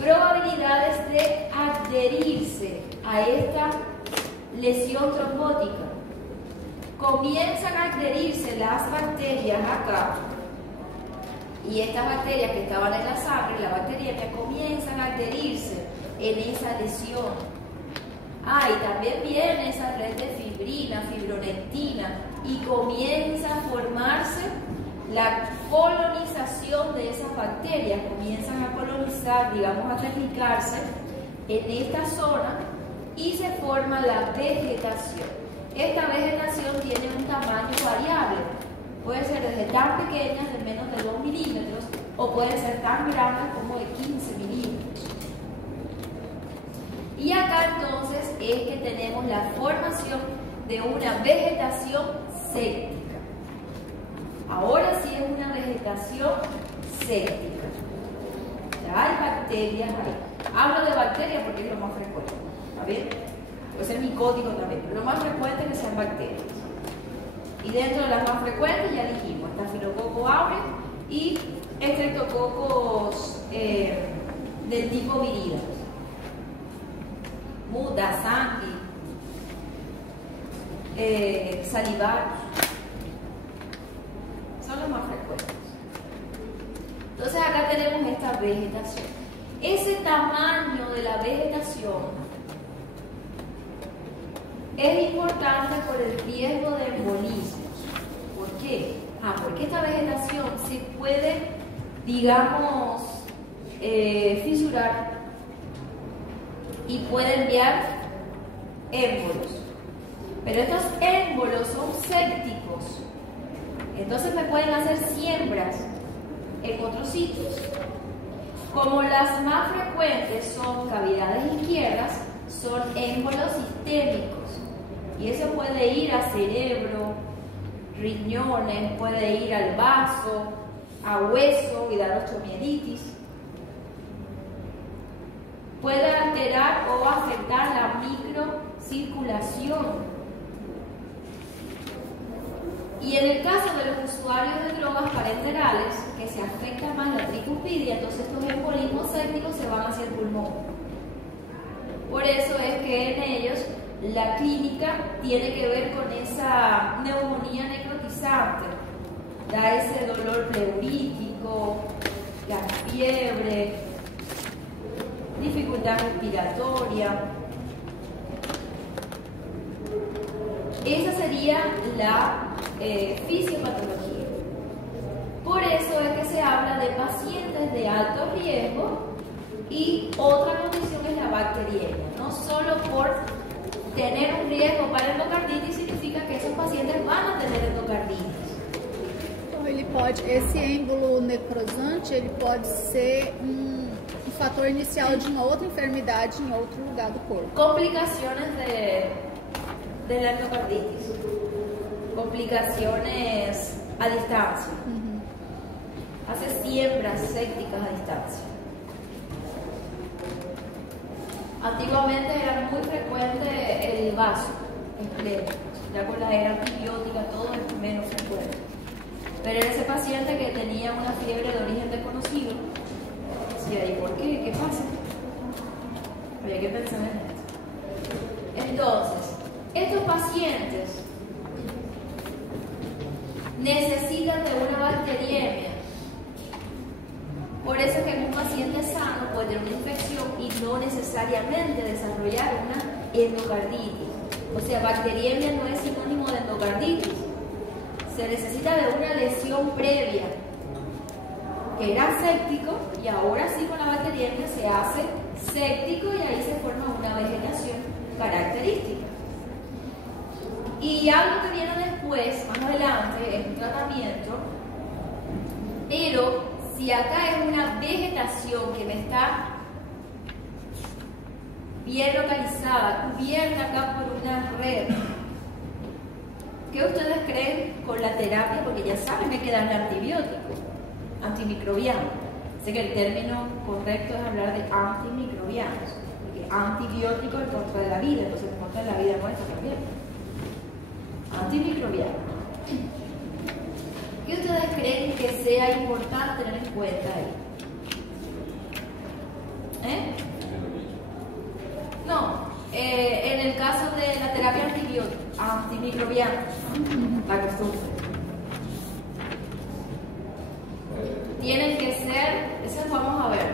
probabilidades de adherirse a esta lesión trombótica. Comienzan a adherirse las bacterias acá y estas bacterias que estaban en la sangre, la bacteriemia, comienzan a adherirse en esa lesión. Y también viene esa red de fibrina, fibronectina y comienza a formarse la colonización de esas bacterias. Comienzan a colonizar, digamos, a replicarse en esta zona y se forma la vegetación. Esta vegetación tiene un tamaño variable. Puede ser desde tan pequeñas, de menos de 2 milímetros, o pueden ser tan grandes como de 15 milímetros. Y acá entonces es que tenemos la formación de una vegetación séptica. Ahora sí es una vegetación séptica. Ya hay bacterias ahí. Hablo de bacterias porque es lo más frecuente. ¿Está bien? Puede ser micótico también, pero lo más frecuente es que sean bacterias. Y dentro de las más frecuentes ya dijimos, Staphylococcus aureus y Streptococcus del tipo Viridae. Muta, Sangi, Salivarius. Son los más frecuentes. Entonces acá tenemos esta vegetación. Ese tamaño de la vegetación es importante por el riesgo de embolismos. ¿Por qué? Porque esta vegetación se puede, digamos, fisurar y puede enviar émbolos. Pero estos émbolos son sépticos. Entonces me pueden hacer siembras en otros sitios. Como las más frecuentes son cavidades izquierdas, son émbolos sistémicos. Y eso puede ir a cerebro, riñones, puede ir al vaso, a hueso y dar osteomielitis. Puede alterar o afectar la microcirculación. Y en el caso de los usuarios de drogas parenterales, que se afecta más la tricuspidia, entonces estos embolismos sépticos se van hacia el pulmón. Por eso es que en ellos la clínica tiene que ver con esa neumonía necrotizante. Da ese dolor pleurítico, la fiebre, dificultad respiratoria. Esa sería la fisiopatología. Por eso es que se habla de pacientes de alto riesgo y otra condición es la bacteriemia. No solo por tener un riesgo para endocarditis significa que esos pacientes van a tener endocarditis. Esse êmbolo necrosante, ele pode ser fator inicial de uma outra enfermidade em outro lugar do corpo. Complicaciones de la endocarditis. Complicaciones a distancia. Hace siembras sépticas a distancia. Antiguamente era muy frecuente el vaso empleo. Ya con la era antibiótica todo es menos frecuente. Pero en ese paciente que tenía una fiebre de origen desconocido, decía, ¿y por qué? ¿Qué pasa? Había que pensar en esto. Entonces, estos pacientes necesitan de una bacteriemia. Por eso es que un paciente sano puede tener una infección y no necesariamente desarrollar una endocarditis. O sea, bacteriemia no es sinónimo de endocarditis. Se necesita de una lesión previa que era séptico y ahora sí con la bacteriemia se hace séptico y ahí se forma una vegetación característica. Y algo que viene después, más adelante, es un tratamiento, pero si acá es una vegetación que me está bien localizada, cubierta acá por una red, ¿qué ustedes creen con la terapia? Porque ya saben que hay que darle antibiótico, antimicrobiano. Sé que el término correcto es hablar de antimicrobianos, porque antibiótico en contra de la vida, entonces en contra de la vida nuestra también. Antimicrobiano. ¿Qué ustedes creen que sea importante tener en cuenta ahí? No, en el caso de la terapia antimicrobiana, la costumbre. Tienen que ser, eso vamos a ver.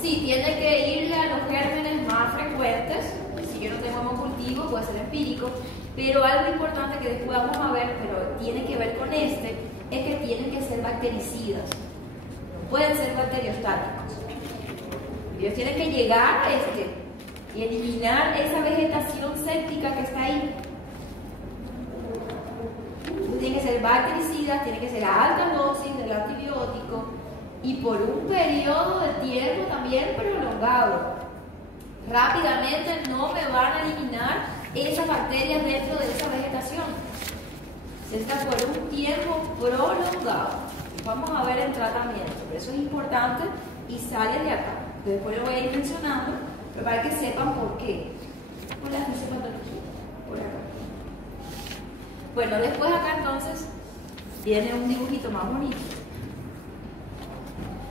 Sí, tiene que irle a los gérmenes más frecuentes. Si yo no tengo hemocultivo, puede ser empírico. Pero algo importante que después vamos a ver, pero tiene que ver con es que tienen que ser bactericidas. No pueden ser bacteriostáticos. Ellos tienen que llegar a y eliminar esa vegetación séptica que está ahí. Entonces, tienen que ser bactericidas, tienen que ser a alta dosis del antibiótico y por un periodo de tiempo también prolongado. Rápidamente no me van a eliminar esas bacterias dentro de esa vegetación. Se está por un tiempo prolongado. Vamos a ver el tratamiento, pero eso es importante y sale de acá. Después lo voy a ir mencionando, pero para que sepan por qué. Por la fisiopatología, por acá. Bueno, después acá entonces viene un dibujito más bonito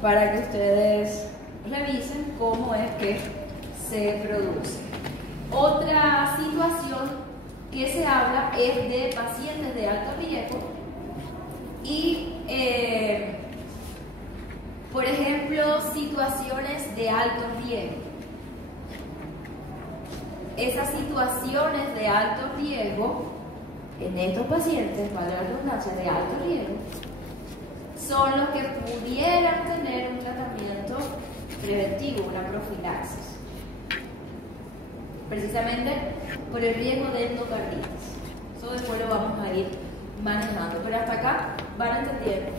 para que ustedes revisen cómo es que se produce. Otra situación que se habla es de pacientes de alto riesgo y, por ejemplo, situaciones de alto riesgo. Esas situaciones de alto riesgo, en estos pacientes, para la redundancia, de alto riesgo, son los que pudieran tener un tratamiento preventivo, una profilaxis. Precisamente por el riesgo de endocarditis. Eso después lo vamos a ir manejando, pero hasta acá van entendiendo.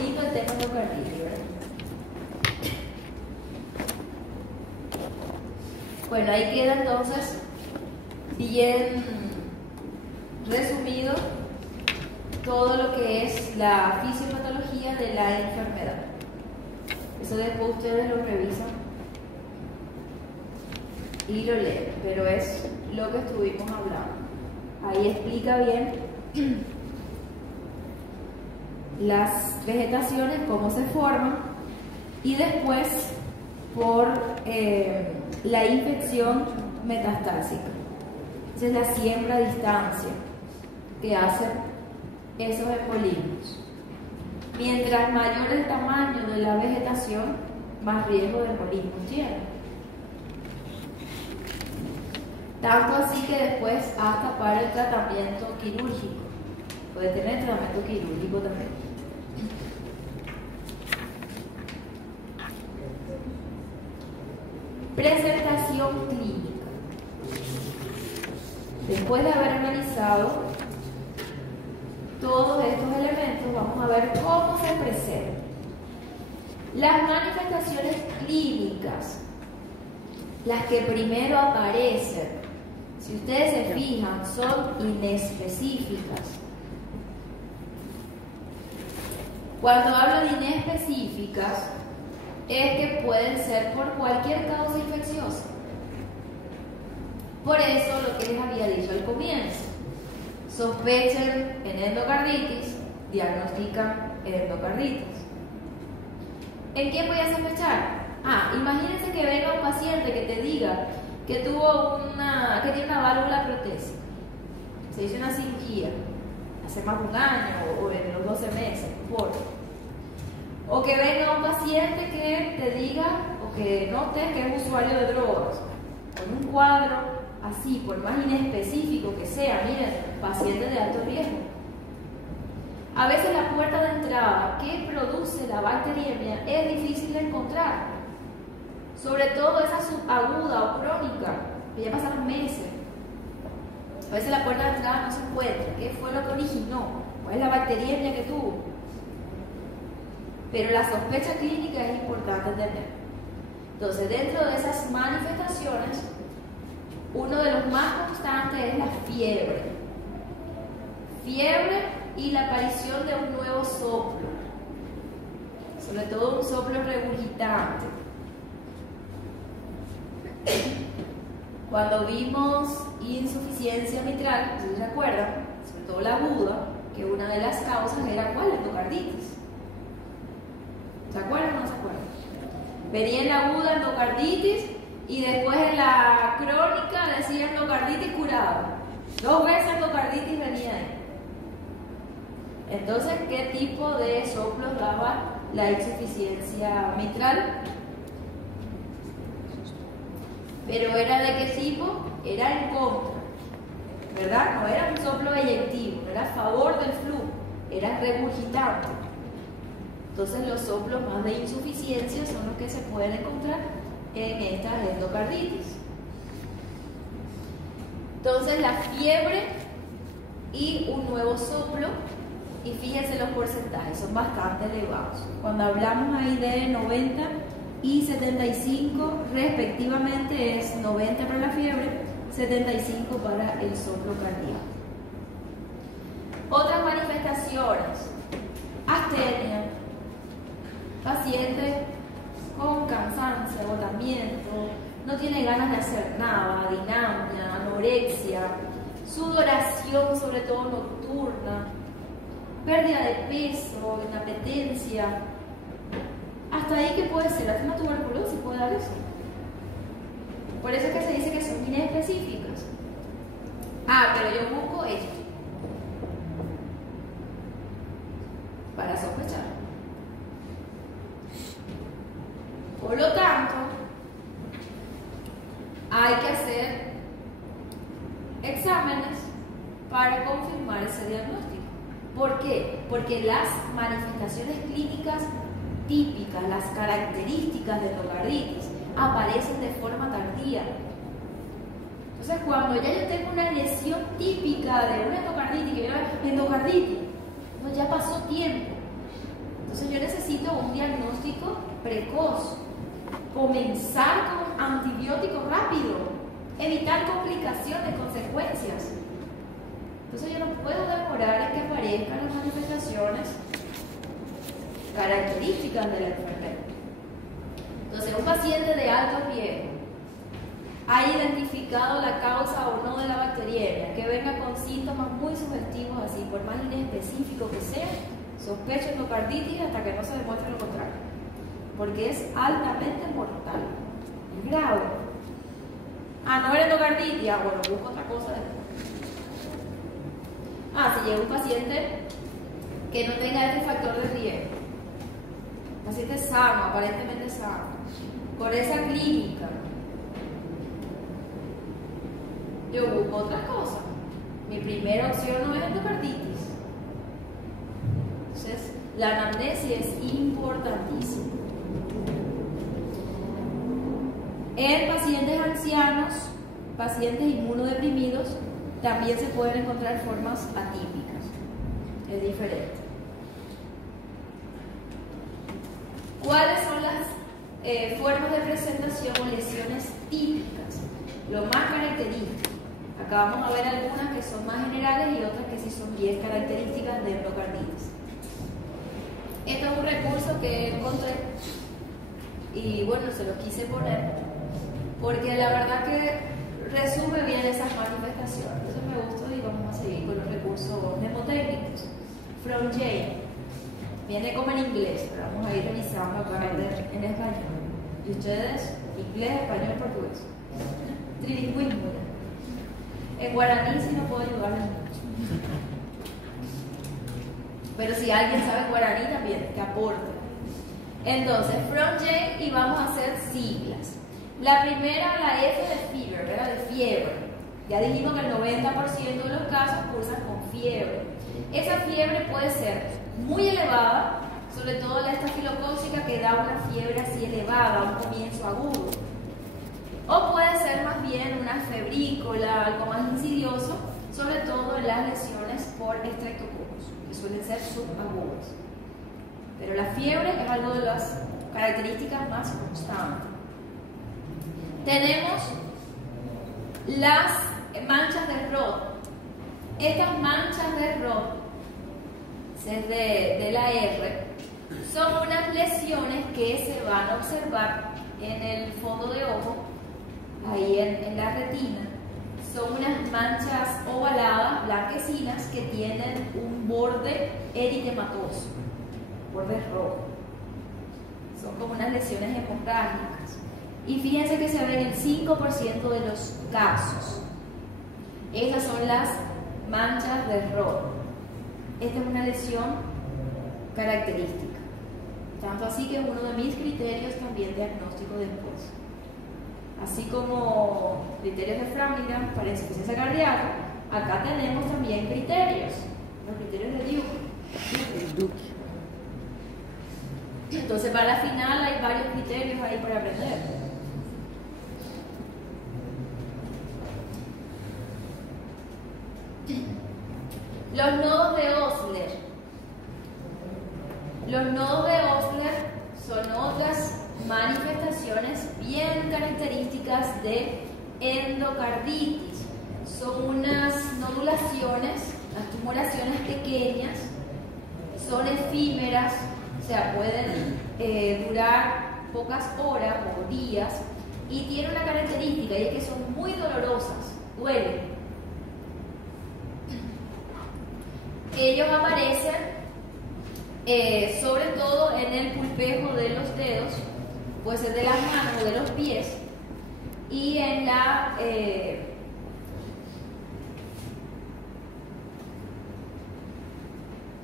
Lindo el tema de endocarditis, ¿verdad? Bueno, ahí queda entonces bien resumido todo lo que es la fisiopatología de la enfermedad. Eso después ustedes lo revisan y lo leen, pero es lo que estuvimos hablando. Ahí explica bien las vegetaciones, cómo se forman y después por la infección metastásica. Esa es la siembra a distancia que hacen esos embolismos. Mientras mayor el tamaño de la vegetación, más riesgo de embolismos tiene. Tanto así que después hasta para el tratamiento quirúrgico. Puede tener tratamiento quirúrgico también. Presentación clínica. Después de haber analizado todos estos elementos, vamos a ver cómo se presenta. Las manifestaciones clínicas, las que primero aparecen, si ustedes se fijan, son inespecíficas. Cuando hablo de inespecíficas, es que pueden ser por cualquier causa infecciosa. Por eso, lo que les había dicho al comienzo, sospechen en endocarditis, diagnostican endocarditis. ¿En qué voy a sospechar? Imagínense que venga un paciente que te diga que tiene una válvula protésica, se hizo una cirugía hace más de un año o en los 12 meses, o que venga un paciente que te diga o que note que es usuario de drogas, con un cuadro así, por más inespecífico que sea, miren, paciente de alto riesgo. A veces la puerta de entrada que produce la bacteriemia es difícil de encontrar, sobre todo esa subaguda o crónica, que ya pasaron meses. A veces la puerta de entrada no se encuentra. ¿Qué fue lo que originó? ¿Cuál es la bacteriemia que tuvo? Pero la sospecha clínica es importante tener. Entonces, dentro de esas manifestaciones, uno de los más constantes es la fiebre. Fiebre y la aparición de un nuevo soplo, sobre todo un soplo regurgitante. Cuando vimos insuficiencia mitral, ¿se recuerdan? Sobre todo la aguda, que una de las causas era ¿cuál? Endocarditis. ¿Se acuerdan o no se acuerdan? Venía en la aguda endocarditis y después en la crónica decía endocarditis curada. 2 veces endocarditis venía ahí. Entonces, ¿qué tipo de soplos daba la insuficiencia mitral? Pero ¿era de qué tipo? Era en contra, ¿verdad? No era un soplo eyectivo, no era a favor del flujo, era regurgitante. Entonces los soplos más de insuficiencia son los que se pueden encontrar en estas endocarditis. Entonces la fiebre y un nuevo soplo, y fíjense los porcentajes, son bastante elevados. Cuando hablamos ahí de 90 y 75 respectivamente, es 90 para la fiebre, 75 para el soplo cardíaco. Otras manifestaciones: astenia, paciente con cansancio, agotamiento, no tiene ganas de hacer nada, dinamia, anorexia, sudoración, sobre todo nocturna, pérdida de peso, inapetencia. Hasta ahí, ¿qué puede ser? Hasta una tuberculosis puede dar eso. Por eso es que se dice que son inespecíficas. Pero yo busco esto para sospechar. Por lo tanto, hay que hacer exámenes para confirmar ese diagnóstico. ¿Por qué? Porque las manifestaciones clínicas típicas, las características de endocarditis, aparecen de forma tardía. Entonces, cuando ya yo tengo una lesión típica de una endocarditis, que yo endocarditis, no, ya pasó tiempo. Entonces yo necesito un diagnóstico precoz, comenzar con antibióticos rápido, evitar complicaciones, consecuencias. Entonces yo no puedo demorar a que aparezcan las manifestaciones características de la enfermedad. Entonces, un paciente de alto riesgo ha identificado la causa o no de la bacteriemia, que venga con síntomas muy sugestivos, así, por más inespecífico que sea, sospecha endocarditis hasta que no se demuestre lo contrario, porque es altamente mortal, es grave. No era endocarditis, bueno, busco otra cosa después. Si llega un paciente que no tenga este factor de riesgo, paciente sano, aparentemente sano, con esa clínica, yo busco otra cosa. Mi primera opción no es endocarditis. Entonces, la anamnesis es importantísima. En pacientes ancianos, pacientes inmunodeprimidos, también se pueden encontrar formas atípicas. Es diferente. ¿Cuáles son las formas de presentación o lesiones típicas? Lo más característico. Acá vamos a ver algunas que son más generales y otras que sí son bien características de endocarditis. Esto es un recurso que encontré y bueno, se lo quise poner porque la verdad que resume bien esas manifestaciones. Entonces me gustó y vamos a seguir con los recursos mnemotécnicos. From Jane. Viene como en inglés, pero vamos a ir revisando acá en español. Y ustedes, inglés, español, portugués. Trilingüismo. En guaraní sí no puedo ayudarles mucho. Pero si alguien sabe guaraní también, que aporte. Entonces, from Jane, y vamos a hacer siglas. La primera, la F de fever, ¿verdad? De fiebre. Ya dijimos que el 90% de los casos cursan con fiebre. Esa fiebre puede ser muy elevada, sobre todo la estafilocócica que da una fiebre así elevada, un comienzo agudo. O puede ser más bien una febrícola, algo más insidioso, sobre todo en las lesiones por estreptococos, que suelen ser subagudas. Pero la fiebre es algo de las características más constantes. Tenemos las manchas de Rod. Estas manchas de Rod, de la R, son unas lesiones que se van a observar en el fondo de ojo, ahí en la retina. Son unas manchas ovaladas, blanquecinas, que tienen un borde eritematoso, borde rojo. Son como unas lesiones hemorrágicas. Y fíjense que se ven en el 5% de los casos. Esas son las manchas de Rod. Esta es una lesión característica. Tanto así que es uno de mis criterios también diagnóstico después. Así como criterios de Framingham para insuficiencia cardíaca, acá tenemos también criterios, los criterios de Duke. Entonces para la final hay varios criterios ahí para aprender. Los nodos de Osler. Los nodos de Osler son otras manifestaciones bien características de endocarditis. Son unas nodulaciones, las tumoraciones pequeñas, son efímeras, o sea, pueden durar pocas horas o días y tienen una característica y es que son muy dolorosas, duelen. Ellos aparecen sobre todo en el pulpejo de los dedos, puede ser de las manos o de los pies, y en la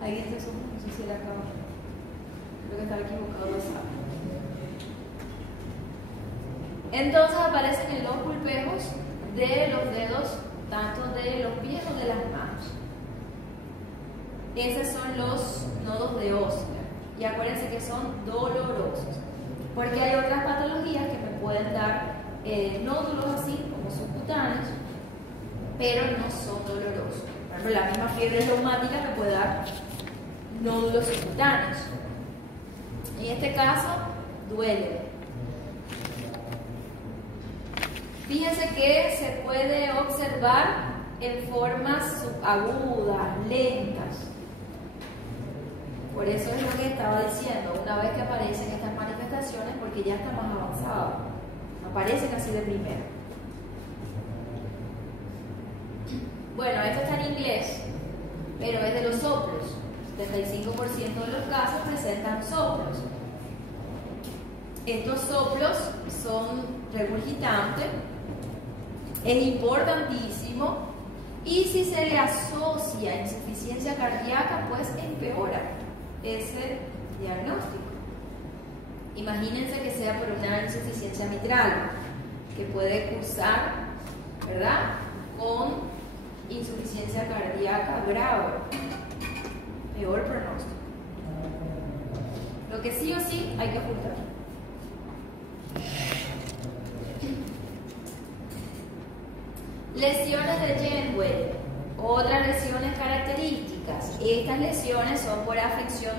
ahí este es no sé si era acá, creo que estaba equivocado de esa. Entonces aparecen en los pulpejos de los dedos, tanto de los pies como de las manos. Esos son los nodos de Osler. Y acuérdense que son dolorosos. Porque hay otras patologías que me pueden dar nódulos así, como subcutáneos, pero no son dolorosos. Por ejemplo, la misma fiebre reumática me puede dar nódulos subcutáneos. En este caso, duele. Fíjense que se puede observar en formas subagudas, lentas. Por eso es lo que estaba diciendo, una vez que aparecen estas manifestaciones, porque ya está más avanzado, aparecen así de primero. Bueno, esto está en inglés, pero es de los soplos. 75% de los casos presentan soplos. Estos soplos son regurgitantes, es importantísimo, y si se le asocia insuficiencia cardíaca, pues empeora ese diagnóstico. Imagínense que sea por una insuficiencia mitral, que puede cursar, ¿verdad?, con insuficiencia cardíaca grave, peor pronóstico. Lo que sí o sí hay que ocultar. Lesiones de Genway, otras lesiones características. Estas lesiones son por afección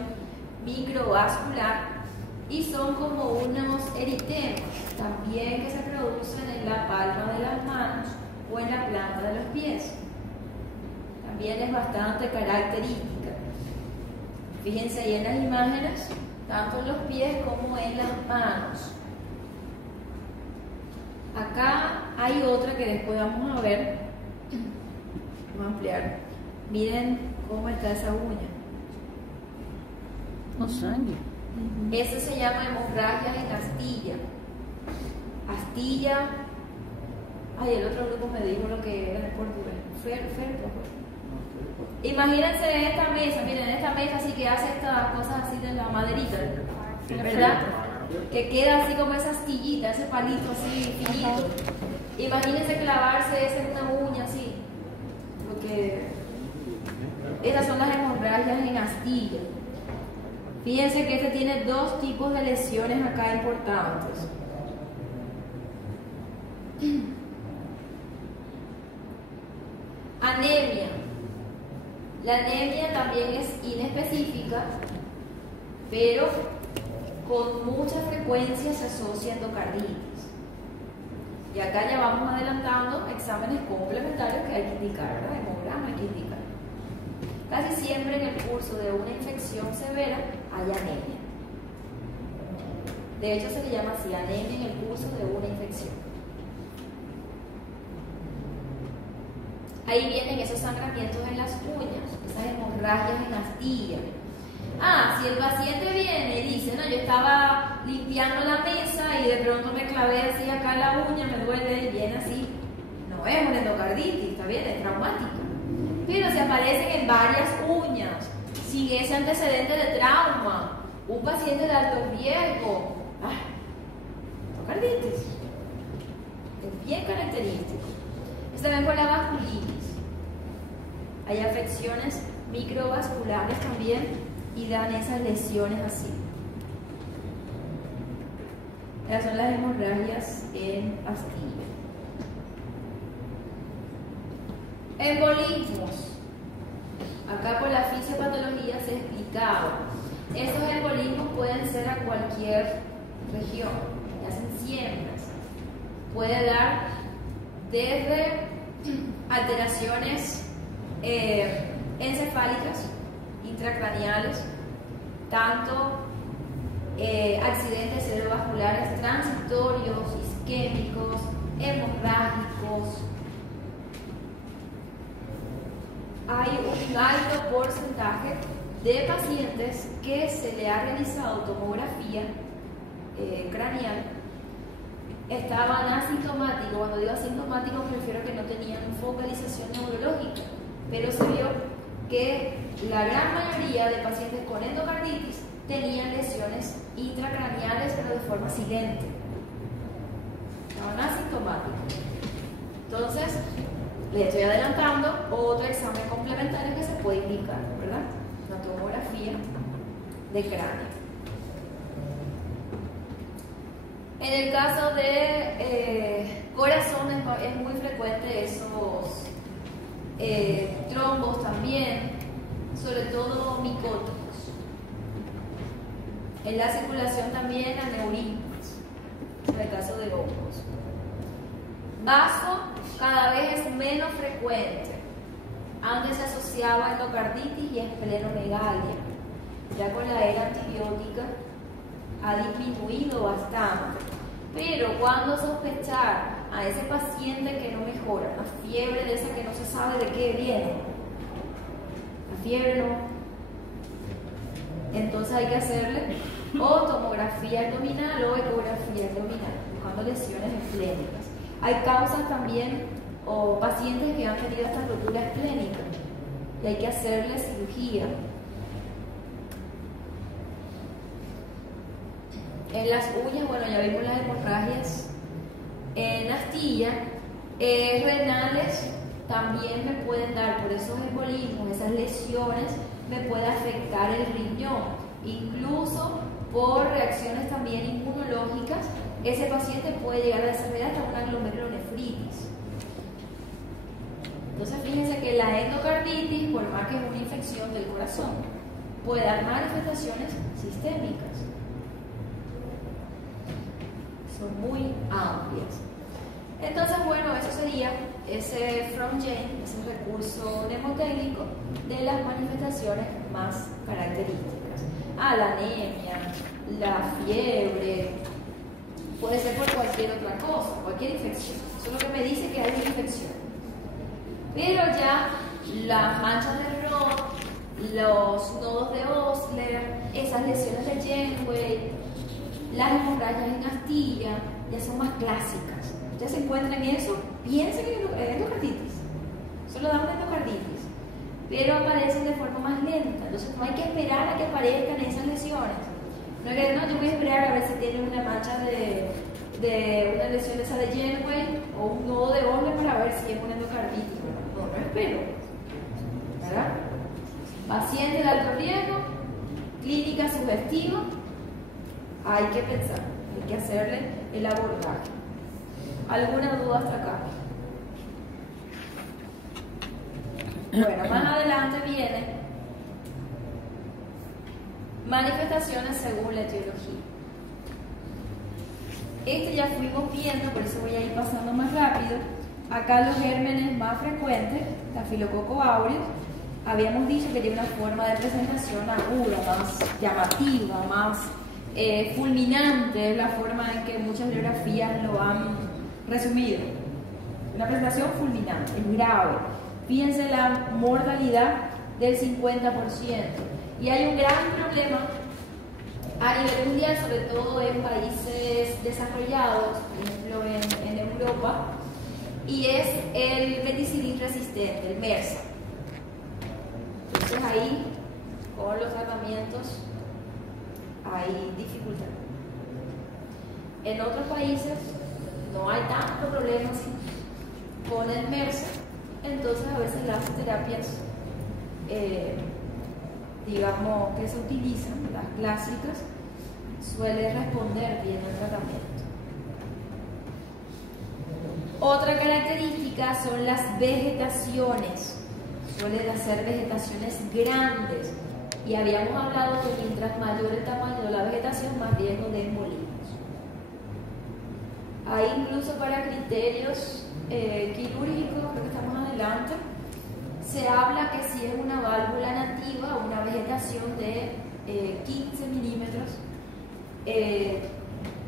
microvascular y son como unos eritemas, también que se producen en la palma de las manos o en la planta de los pies. También es bastante característica. Fíjense ahí en las imágenes, tanto en los pies como en las manos. Acá hay otra que después vamos a ver. Vamos a ampliar. Miren cómo está esa uña. No sangre. Eso se llama hemorragia en astilla. Astilla. Ay, el otro grupo me dijo lo que era en portugués. Ferpo. Imagínense esta mesa, miren, esta mesa así que hace estas cosas así de la maderita, ¿verdad? Que queda así como esa astillita, ese palito así finito. Imagínense clavarse esa en una uña así. Porque esas son las hemorragias en astilla. Fíjense que este tiene dos tipos de lesiones acá importantes. Anemia. La anemia también es inespecífica, pero con mucha frecuencia se asocia a endocarditis. Y acá ya vamos adelantando exámenes complementarios que hay que indicar, ¿verdad? Hemograma hay que indicar. Casi siempre en el curso de una infección severa hay anemia. De hecho se le llama así, anemia en el curso de una infección. Ahí vienen esos sangramientos en las uñas, esas hemorragias en astilla. Si el paciente viene y dice, no, yo estaba limpiando la mesa y de pronto me clavé así acá en la uña, me duele, y viene así, no es una endocarditis, está bien, es traumática. Pero si aparecen en varias uñas, sin ese antecedente de trauma, un paciente de alto riesgo, endocarditis, es bien característico. Esto también por la vasculitis. Hay afecciones microvasculares también y dan esas lesiones así. Estas son las hemorragias en astilla. Embolismos. Acá por la fisiopatología se explicaba. Estos embolismos pueden ser a cualquier región, ya hacen siembras. Puede dar desde alteraciones encefálicas, intracraneales, tanto accidentes cerebrovasculares transitorios, isquémicos, hemorrágicos. Hay un alto porcentaje de pacientes que se le ha realizado tomografía craneal, estaban asintomáticos. Cuando digo asintomáticos me refiero a que no tenían focalización neurológica, pero se vio que la gran mayoría de pacientes con endocarditis tenían lesiones intracraneales pero de forma silente, estaban asintomáticos. Entonces les estoy adelantando otro examen complementario que se puede indicar, ¿verdad? Una tomografía de cráneo. En el caso de corazón es muy frecuente esos trombos también, sobre todo micóticos. En la circulación también aneurismas, en el caso de hongos. Vaso cada vez es menos frecuente. Antes se asociaba a endocarditis y esplenomegalia. Ya con la era antibiótica ha disminuido bastante. Pero cuando sospechar a ese paciente que no mejora, una fiebre de esa que no se sabe de qué viene, la fiebre no, entonces hay que hacerle o tomografía abdominal o ecografía abdominal, buscando lesiones esplénicas. Hay causas también o pacientes que han tenido esta rotura esplénica y hay que hacerle cirugía. En las uñas, bueno, ya vimos las hemorragias en astilla, renales también me pueden dar, por esos embolismos, esas lesiones, me puede afectar el riñón. Incluso por reacciones también inmunológicas, ese paciente puede llegar a desarrollar hasta una glomerulonefritis. Entonces fíjense que la endocarditis, por más que es una infección del corazón, puede dar manifestaciones sistémicas. Son muy amplias. Entonces, bueno, eso sería ese from Jane, ese recurso mnemotécnico de las manifestaciones más características. La anemia, la fiebre, puede ser por cualquier otra cosa, cualquier infección. Eso es lo que me dice que hay una infección. Pero ya las manchas de Roth, los nodos de Osler, esas lesiones de Janeway, las hemorragias en astilla, ya son más clásicas. Ustedes se encuentran en eso, piensen en endocarditis. Solo da una endocarditis, pero aparecen de forma más lenta. Entonces no hay que esperar a que aparezcan esas lesiones. No hay que, no, yo voy a esperar a ver si tiene una mancha de una lesión esa de Janeway o un nodo de Osler para ver si es una endocarditis. No espero, ¿verdad? Paciente de alto riesgo, clínica sugestiva, hay que pensar, hay que hacerle el abordaje. ¿Alguna duda hasta acá? Bueno, más adelante viene manifestaciones según la etiología. Ya fuimos viendo, por eso voy a ir pasando más rápido. Acá los gérmenes más frecuentes, Staphylococcus aureus, habíamos dicho que tiene una forma de presentación aguda, más llamativa, más fulminante, es la forma en que muchas bibliografías lo han resumido. Una presentación fulminante, es grave. Fíjense la mortalidad del 50%. Y hay un gran problema a nivel mundial, sobre todo en países desarrollados, por ejemplo en Europa, y es el penicilin resistente, el MRSA. Entonces ahí, con los tratamientos, hay dificultad. En otros países no hay tanto problema así con el MRSA, entonces a veces las terapias, digamos, que se utilizan, las clásicas, suelen responder bien al tratamiento. Otra característica son las vegetaciones. Suelen hacer vegetaciones grandes. Y habíamos hablado que mientras mayor el tamaño de la vegetación, más riesgo de embolismos. Hay incluso para criterios quirúrgicos, creo que estamos adelante, se habla que si es una válvula nativa, una vegetación de 15 milímetros,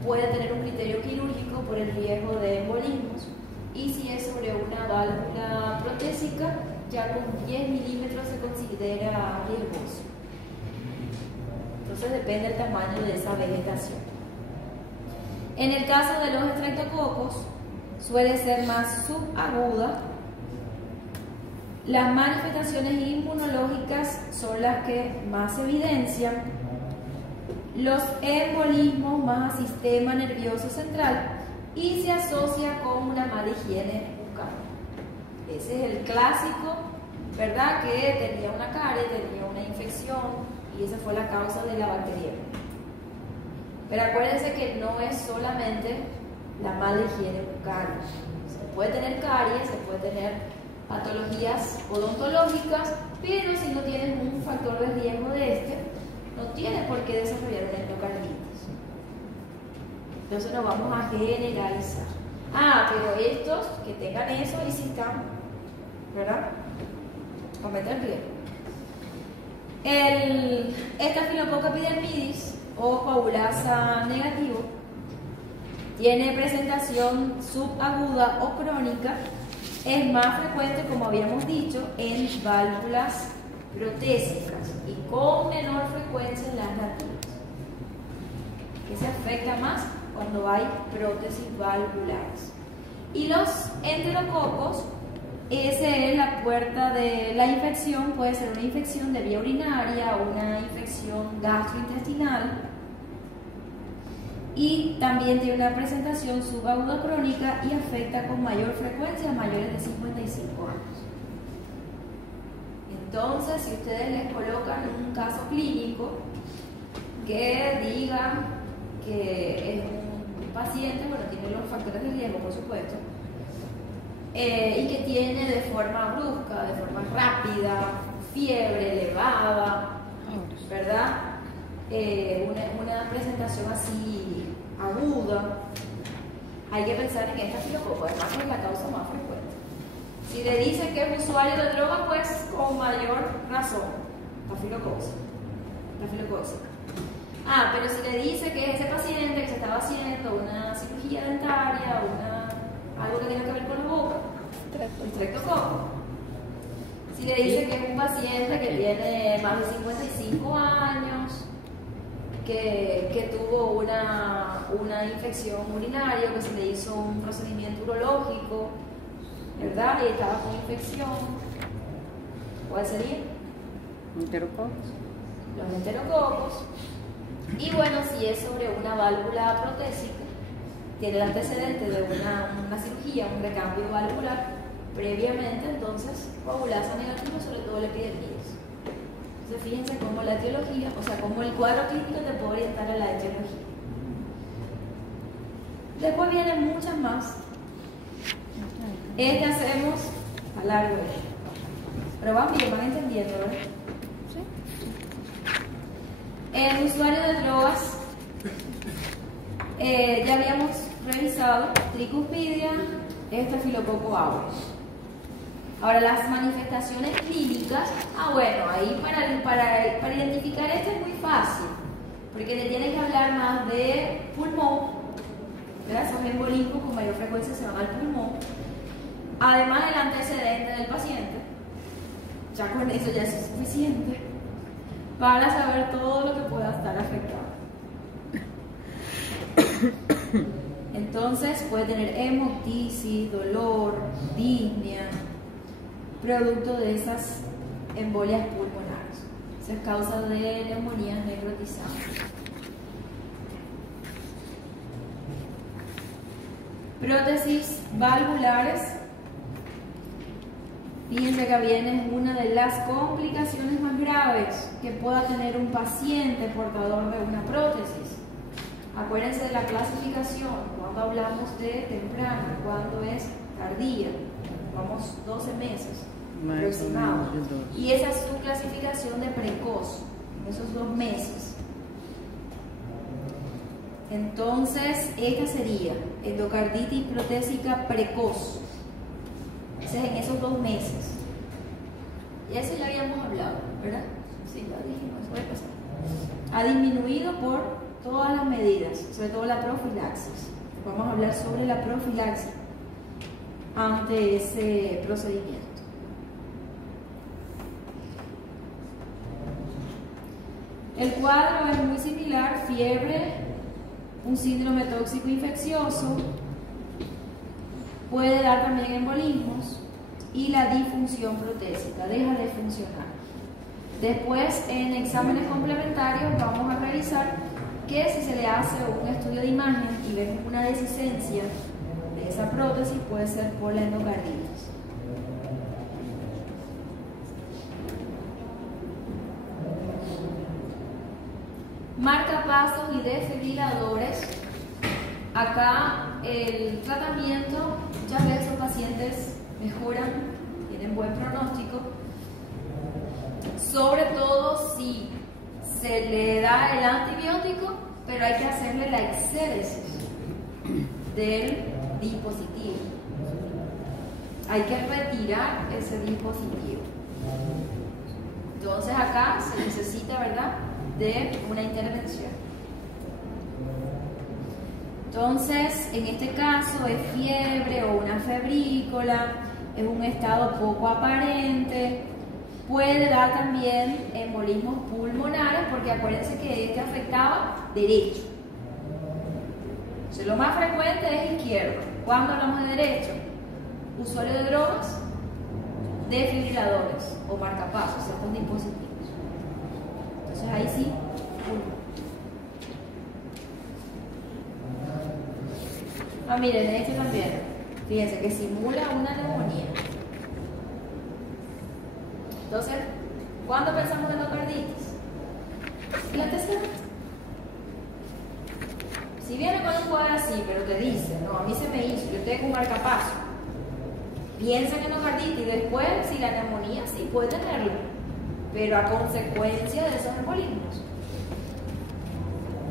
puede tener un criterio quirúrgico por el riesgo de embolismos. Y si es sobre una válvula protésica, ya con 10 milímetros se considera riesgoso. Entonces depende del tamaño de esa vegetación. En el caso de los estreptococos, suele ser más subaguda. Las manifestaciones inmunológicas son las que más se evidencian. Los embolismos más a sistema nervioso central y se asocia con una mala higiene bucal. Ese es el clásico, ¿verdad? Que tenía una caries, tenía una infección y esa fue la causa de la bacteria. Pero acuérdense que no es solamente la mala higiene bucal. Se puede tener caries, se puede tener patologías odontológicas, pero si no tienes un factor de riesgo de no tienes por qué desarrollar una endocarditis. Entonces no vamos a generalizar. Pero estos que tengan eso y si están, ¿verdad? Cometen riesgo. El Staphylococcus epidermidis o coagulasa negativo tiene presentación subaguda o crónica. Es más frecuente, como habíamos dicho, en válvulas protésicas y con menor frecuencia en las nativas, que se afecta más cuando hay prótesis valvulares. Y los enterococos, esa es la puerta de la infección, puede ser una infección de vía urinaria o una infección gastrointestinal. y también tiene una presentación subaguda crónica y afecta con mayor frecuencia a mayores de 55 años. Entonces, si ustedes les colocan un caso clínico que diga que es un paciente, bueno, tiene los factores de riesgo, por supuesto, y que tiene de forma brusca, de forma rápida, fiebre elevada, ¿verdad? Una presentación así aguda, hay que pensar en esta filococo, además es la causa más frecuente. Si le dice que es usuario de droga, pues con mayor razón, estafilococcus. Pero si le dice que es ese paciente que se estaba haciendo una cirugía dentaria, algo que tenga que ver con la boca, estreptococo. Si le dice que es un paciente que tiene más de 55 años, que tuvo una infección urinaria, que se le hizo un procedimiento urológico, ¿verdad? Y estaba con infección. ¿Cuál sería? Enterococos. Los enterococos. Y bueno, si es sobre una válvula protésica, tiene el antecedente de una cirugía, un recambio valvular previamente, entonces coagulasa negativa, sobre todo le piden días. Entonces fíjense cómo la etiología, o sea, cómo el cuadro clínico te puede orientar a la etiología. Después vienen muchas más. Hacemos a largo, pero van entendiendo, ¿verdad? Sí. El usuario de drogas, ya habíamos revisado tricuspidia, estafilococo aureus. Ahora, las manifestaciones clínicas, bueno, ahí para identificar esto es muy fácil, porque le tienen que hablar más de pulmón, ¿verdad? Esos embolismos con mayor frecuencia se van al pulmón, además del antecedente del paciente. Ya con eso ya es suficiente para saber todo lo que pueda estar afectado. Entonces puede tener hemoptisis, dolor, disnea, producto de esas embolias pulmonares. Esa es causa de neumonía necrotizante. Prótesis valvulares. Fíjense que viene una de las complicaciones más graves que pueda tener un paciente portador de una prótesis. Acuérdense de la clasificación, cuando hablamos de temprana, cuando es tardía, vamos 12 meses aproximados. Y esa es su clasificación de precoz, esos 2 meses. Entonces, esta sería endocarditis protésica precoz. Ese es en esos 2 meses. Y eso ya habíamos hablado, ¿verdad? Sí, ya dijimos, eso puede pasar. Ha disminuido por todas las medidas, sobre todo la profilaxis. Vamos a hablar sobre la profilaxis ante ese procedimiento. El cuadro es muy similar: fiebre, un síndrome tóxico infeccioso, puede dar también embolismos y la disfunción protésica, deja de funcionar. Después, en exámenes complementarios, vamos a revisar que si se le hace un estudio de imagen y vemos una dehiscencia de esa prótesis, puede ser por la endocarditis. Marcapasos y desfibriladores. Acá el tratamiento, muchas veces los pacientes mejoran, tienen buen pronóstico, sobre todo si se le da el antibiótico, pero hay que hacerle la exéresis del dispositivo. Hay que retirar ese dispositivo. Entonces acá se necesita, ¿verdad?, de una intervención. Entonces, en este caso es fiebre o una febrícola, es un estado poco aparente, puede dar también embolismos pulmonares, porque acuérdense que este afectaba derecho. Entonces, lo más frecuente es izquierdo. ¿Cuándo hablamos de derecho? Usuario de drogas, desfibriladores o marcapasos, estos dispositivos. Entonces ahí sí, pulmón. Miren, este también. Fíjense que simula una neumonía. Entonces, ¿cuándo pensamos en endocarditis? El antecedente. Si viene con un cuadro así, pero te dice, no, a mí se me hizo, yo tengo un marcapaso, piensa en endocarditis y después, si la neumonía sí puede tenerlo, pero a consecuencia de esos embolismos.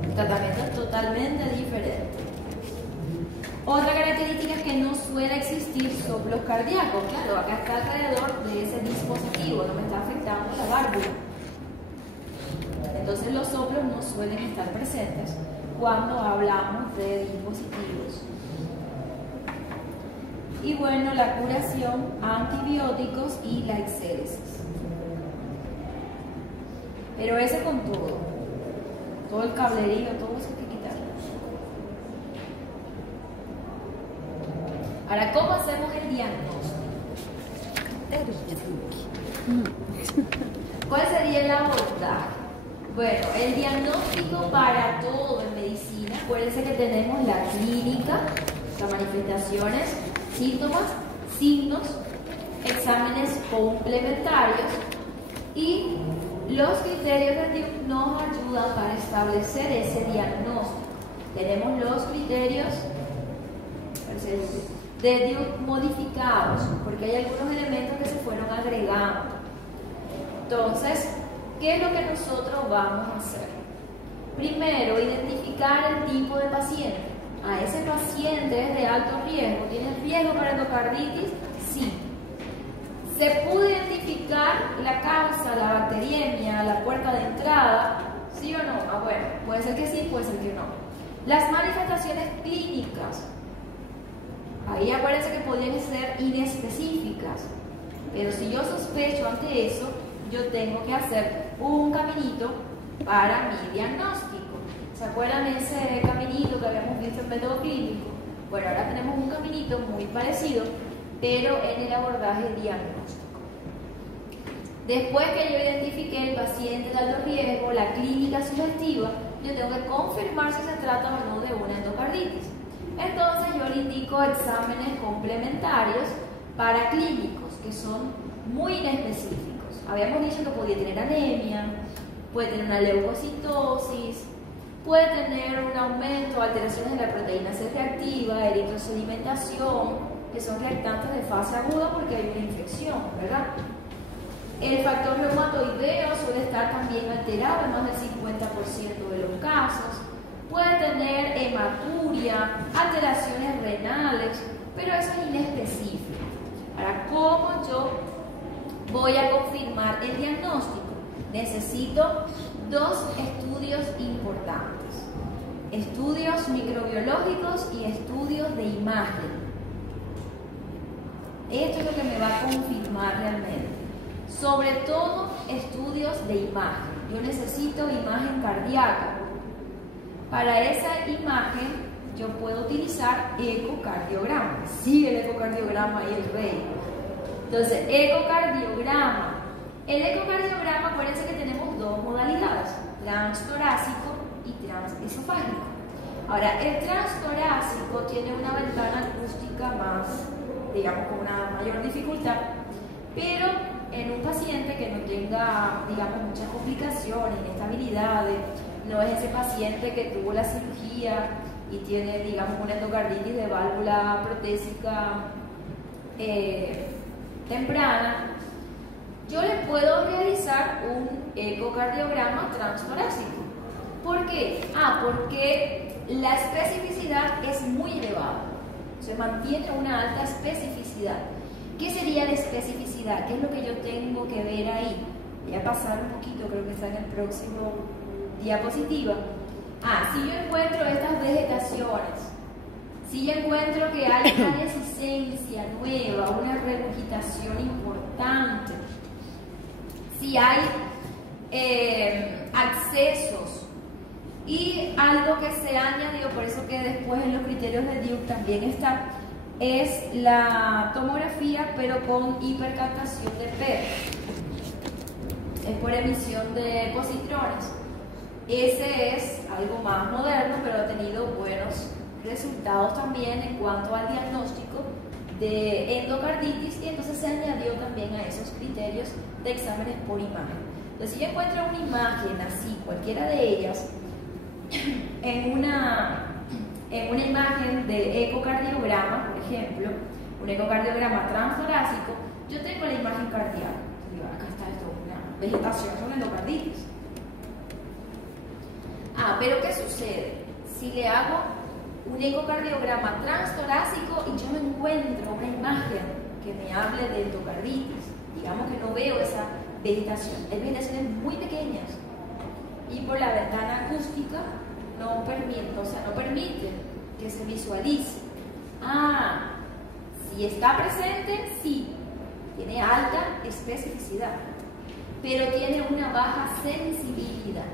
El tratamiento es totalmente diferente. Otra característica es que no suele existir soplos cardíacos. Claro, acá está alrededor de ese dispositivo, no me está afectando la válvula. Entonces los soplos no suelen estar presentes cuando hablamos de dispositivos. Y bueno, la curación, antibióticos y la exéresis. Pero ese con todo el cablerío, todo eso hay que quitarlo. Ahora, ¿cómo hacemos el diagnóstico? ¿Cuál sería el abordaje? Bueno, el diagnóstico para todo en medicina, acuérdense que tenemos la clínica, las manifestaciones, síntomas, signos, exámenes complementarios y los criterios de Duke nos ayudan para establecer ese diagnóstico. Tenemos los criterios de Duke modificados, porque hay algunos elementos que se fueron agregando. Entonces, ¿qué es lo que nosotros vamos a hacer? Primero, identificar el tipo de paciente. Ese paciente es de alto riesgo. ¿Tiene riesgo para endocarditis? Sí. ¿Se pudo identificar la causa, la bacteriemia, la puerta de entrada? ¿Sí o no? Bueno, puede ser que sí, puede ser que no. Las manifestaciones clínicas. Ahí acuérdense que podrían ser inespecíficas. Pero si yo sospecho ante eso, yo tengo que hacer un caminito para mi diagnóstico. ¿Se acuerdan de ese caminito que habíamos visto en método clínico? Bueno, ahora tenemos un caminito muy parecido, pero en el abordaje diagnóstico. Después que yo identifique el paciente de alto riesgo, la clínica sugestiva, yo tengo que confirmar si se trata o no de una endocarditis. Entonces yo le indico exámenes complementarios para clínicos que son muy inespecíficos. Habíamos dicho que podía tener anemia, puede tener una leucocitosis, puede tener un aumento o alteraciones de la proteína C reactiva, eritrosedimentación, que son reactantes de fase aguda porque hay una infección, ¿verdad? El factor reumatoideo suele estar también alterado en más del 50% de los casos. Puede tener hematuria, alteraciones renales, pero eso es inespecífico. Ahora, ¿cómo yo voy a confirmar el diagnóstico? Necesito dos estudios importantes. Estudios microbiológicos y estudios de imagen. Esto es lo que me va a confirmar realmente. Sobre todo, estudios de imagen. Yo necesito imagen cardíaca. Para esa imagen, yo puedo utilizar ecocardiograma. Sí, el ecocardiograma y el rey. Entonces, ecocardiograma. El ecocardiograma, acuérdense que tenemos dos modalidades, transtorácico y transesofágico. Ahora, el transtorácico tiene una ventana acústica más, digamos, con una mayor dificultad, pero en un paciente que no tenga, digamos, muchas complicaciones, inestabilidades, no es ese paciente que tuvo la cirugía y tiene, digamos, una endocarditis de válvula protésica temprana, yo le puedo realizar un ecocardiograma transtorácico. ¿Por qué? Porque la especificidad es muy elevada. Se mantiene una alta especificidad. ¿Qué sería la especificidad? ¿Qué es lo que yo tengo que ver ahí? Voy a pasar un poquito, creo que está en el próximo diapositiva. Si yo encuentro estas vegetaciones, si yo encuentro que hay una dehiscencia nueva, una regurgitación importante, si hay accesos y algo que se añadió, por eso que después en los criterios de Duke también está, es la tomografía pero con hipercaptación de PET. Es por emisión de positrones. Ese es algo más moderno, pero ha tenido buenos resultados también en cuanto al diagnóstico de endocarditis, y entonces se añadió también a esos criterios de exámenes por imagen. Entonces, si yo encuentro una imagen así, cualquiera de ellas, en una imagen de ecocardiograma, por ejemplo, un ecocardiograma transtorácico, yo tengo la imagen cardíaca. Acá está esto, una vegetación, una endocarditis. Pero ¿qué sucede? Si le hago un ecocardiograma transtorácico y yo no encuentro una imagen que me hable de endocarditis, digamos que no veo esa vegetación, hay vegetaciones muy pequeñas y por la ventana acústica no permite que se visualice. Si está presente, sí, tiene alta especificidad, pero tiene una baja sensibilidad.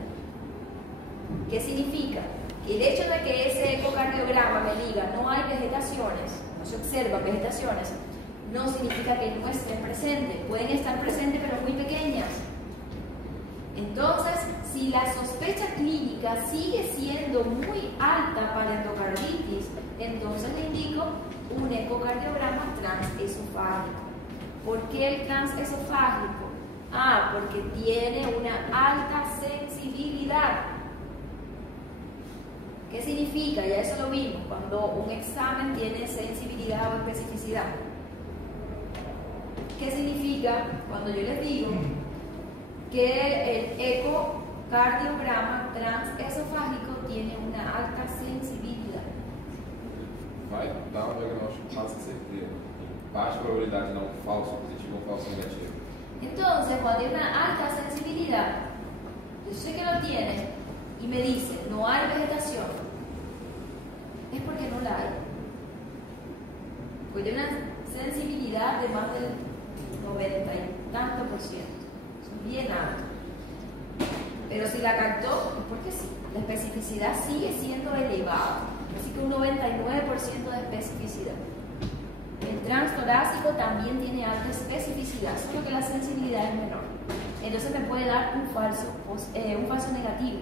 ¿Qué significa? Que el hecho de que ese ecocardiograma me diga no hay vegetaciones, no se observan vegetaciones, no significa que no estén presentes. Pueden estar presentes, pero muy pequeñas. Entonces, si la sospecha clínica sigue siendo muy alta para endocarditis, entonces le indico un ecocardiograma transesofágico. ¿Por qué el transesofágico? Porque tiene una alta sensibilidad. ¿Qué significa? Ya eso lo vimos, cuando un examen tiene sensibilidad o especificidad. ¿Qué significa? Cuando yo les digo que el ecocardiograma transesofágico tiene una alta sensibilidad. Vai dar um diagnóstico quase certeiro. Baixa probabilidade de dar um falso positivo ou um falso negativo. Entonces, cuando hay una alta sensibilidad, yo sé que lo tiene y me dice no hay vegetación, es porque no la hay. Porque tiene una sensibilidad de más del 90 y tanto %. Es bien alto. Pero si la captó, es porque sí. La especificidad sigue siendo elevada. Así que un 99% de especificidad. El transtorácico también tiene alta especificidad, solo que la sensibilidad es menor. Entonces me puede dar un falso negativo.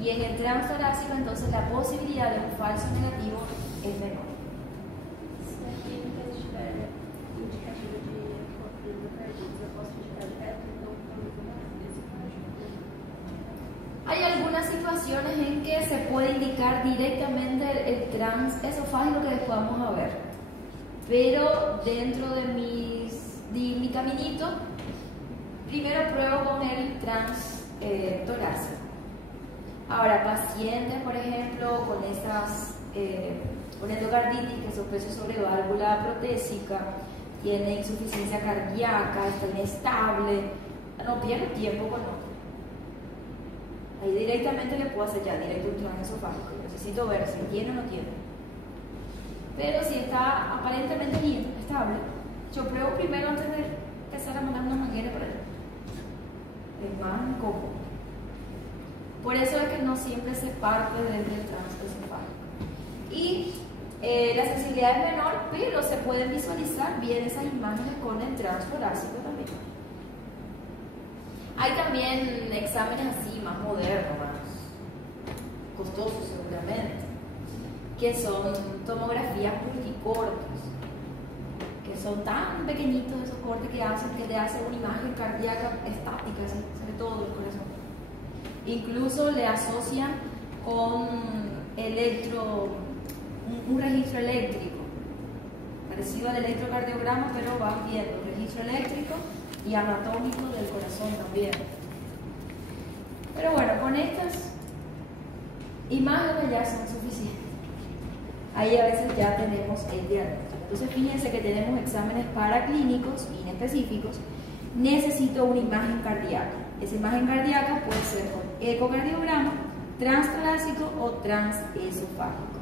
Y en el transtorácico, entonces, la posibilidad de un falso negativo es menor. Se a clínica estiver indicativa de endocarditis, eu posso indicar direto, então Hay algunas situaciones en que se puede indicar directamente el transesofágico que después vamos a ver. Pero dentro de mi caminito, primero pruebo con el transtorácico. Ahora, pacientes, por ejemplo, con endocarditis, que sospecha sobre válvula protésica, tiene insuficiencia cardíaca, está inestable, no pierdo tiempo con otro. Ahí directamente le puedo hacer ya directo un transesofágico. Necesito ver si tiene o no tiene. Pero si está aparentemente bien, estable, yo pruebo primero antes de empezar a mandar una manguera por allá. Es más cómodo. Por eso es que no siempre se parte desde el transesofágico. Y la sensibilidad es menor, pero se pueden visualizar bien esas imágenes con el transtorácico también. Hay también exámenes así más modernos, más costosos seguramente, que son tomografías multicortes, que son tan pequeñitos esos cortes que te hacen una imagen cardíaca estática, sobre todo del corazón. Incluso le asocian con un registro eléctrico, parecido al electrocardiograma, pero vas viendo registro eléctrico y anatómico del corazón también. Pero bueno, con estas imágenes ya son suficientes. Ahí a veces ya tenemos el diagnóstico. Entonces fíjense que tenemos exámenes paraclínicos inespecíficos. Necesito una imagen cardíaca. Esa imagen cardíaca puede ser con ecocardiograma, transtorácico o transesofágico.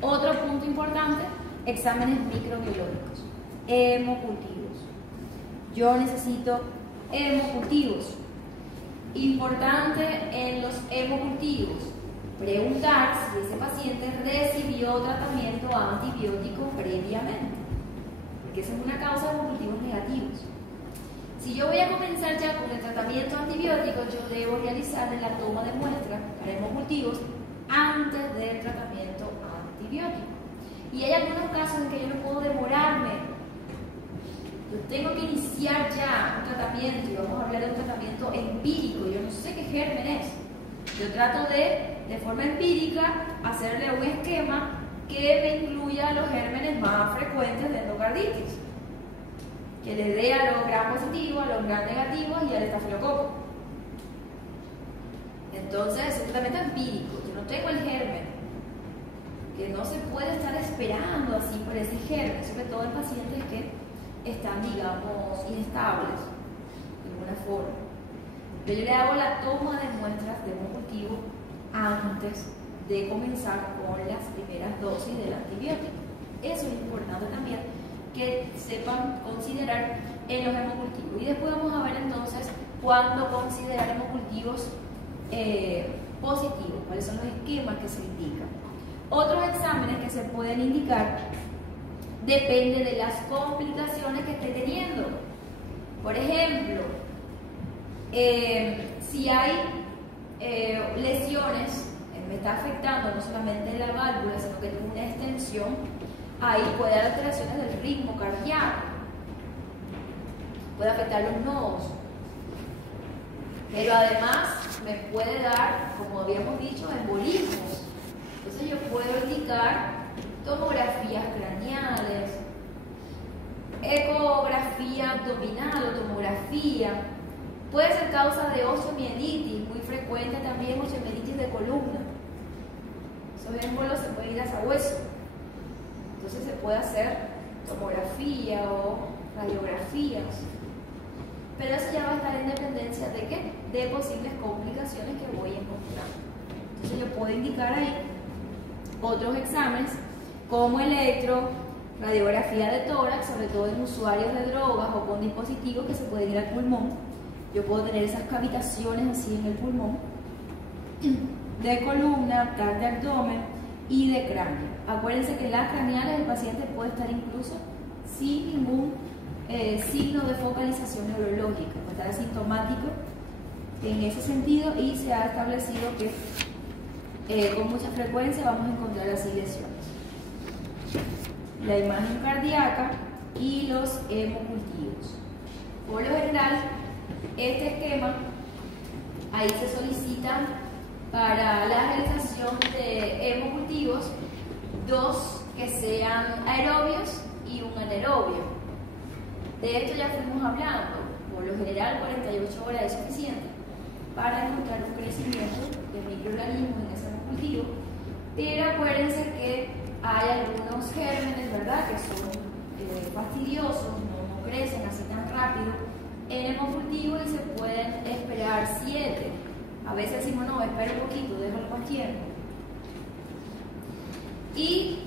Otro punto importante, exámenes microbiológicos, hemocultivos. Yo necesito hemocultivos. Importante en los hemocultivos, preguntar si ese paciente recibió tratamiento antibiótico previamente, porque esa es una causa de hemocultivos negativos. Si yo voy a comenzar ya con el tratamiento antibiótico, yo debo realizar la toma de muestra para hemocultivos antes del tratamiento antibiótico. Y hay algunos casos en que yo no puedo demorarme. Yo tengo que iniciar ya un tratamiento, y vamos a hablar de un tratamiento empírico. Yo no sé qué germen es. Yo trato de forma empírica, hacerle un esquema que me incluya los gérmenes más frecuentes de endocarditis, que le dé a los gram positivos, a los gram negativos y al estafilococo. Entonces, es un tratamiento empírico. Yo no tengo el germen, que no se puede estar esperando así por ese germen, sobre todo en pacientes que están, digamos, inestables de alguna forma. Yo le hago la toma de muestras de un cultivo antes de comenzar con las primeras dosis del antibiótico. Eso es importante también que sepan considerar en los hemocultivos. Y después vamos a ver entonces cuándo considerar hemocultivos positivos, cuáles son los esquemas que se indican. Otros exámenes que se pueden indicar depende de las complicaciones que esté teniendo. Por ejemplo, si hay lesiones, me está afectando no solamente la válvula, sino que tiene una extensión, ahí puede haber alteraciones del ritmo cardíaco, puede afectar los nodos, pero además me puede dar, como habíamos dicho, embolismos. Entonces yo puedo indicar tomografías craneales, ecografía abdominal o tomografía. Puede ser causa de osteomielitis, muy frecuente también osteomielitis de columna. Esos émbolos se pueden ir hasta hueso. Entonces se puede hacer tomografía o radiografías. Pero eso ya va a estar en dependencia de qué? De posibles complicaciones que voy a encontrar. Entonces yo puedo indicar ahí otros exámenes como electro, radiografía de tórax, sobre todo en usuarios de drogas o con dispositivos que se pueden ir al pulmón. Yo puedo tener esas cavitaciones así en el pulmón, de columna, tal de abdomen y de cráneo. Acuérdense que en las craneales el paciente puede estar incluso sin ningún signo de focalización neurológica, puede estar asintomático en ese sentido, y se ha establecido que con mucha frecuencia vamos a encontrar así lesiones. La imagen cardíaca y los hemocultivos. Por lo general, este esquema, ahí se solicitan para la realización de hemocultivos 2 que sean aerobios y un anaerobio. De esto ya fuimos hablando. Por lo general 48 horas es suficiente para encontrar un crecimiento de microorganismos en ese hemocultivo, pero acuérdense que hay algunos gérmenes, ¿verdad?, que son fastidiosos, no crecen así tan rápido en el hemocultivo y se pueden esperar 7. A veces decimos, no, espera un poquito, déjalo más tiempo. Y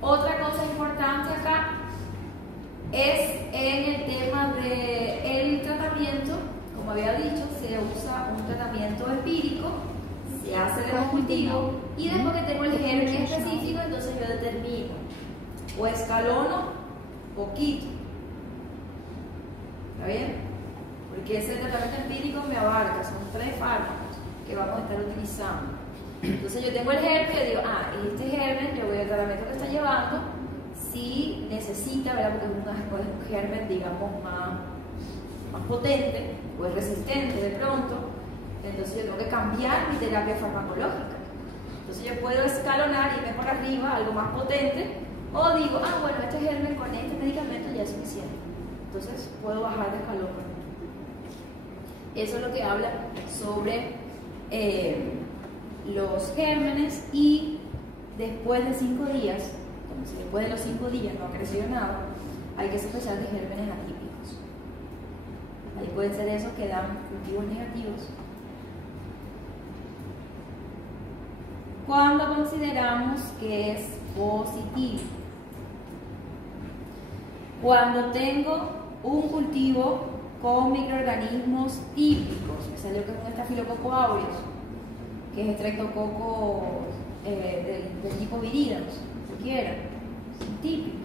otra cosa importante acá es en el tema del tratamiento. Como había dicho, se usa un tratamiento empírico, se hace el hemocultivo y después que tengo el germen específico, entonces yo determino o escalono o quito. ¿Está bien? Porque ese tratamiento empírico me abarca, son 3 fármacos que vamos a estar utilizando. Entonces yo tengo el germen y digo, este germen, yo voy al tratamiento que está llevando, si necesita, ¿verdad?, porque es un germen, digamos, más potente o es resistente de pronto, entonces yo tengo que cambiar mi terapia farmacológica. Entonces yo puedo escalonar y irme por arriba, algo más potente, o digo, bueno, este germen con este medicamento ya es suficiente. Entonces puedo bajar de escalón. Eso es lo que habla sobre los gérmenes. Y después de 5 días, como si después de los 5 días no ha crecido nada, hay que sospechar de gérmenes atípicos. Ahí pueden ser esos que dan cultivos negativos. Cuando consideramos que es positivo, cuando tengo un cultivo con microorganismos típicos, me salió que es un estafilococo aureus, que es estreptococo del tipo viridanos, si quieren, son típicos.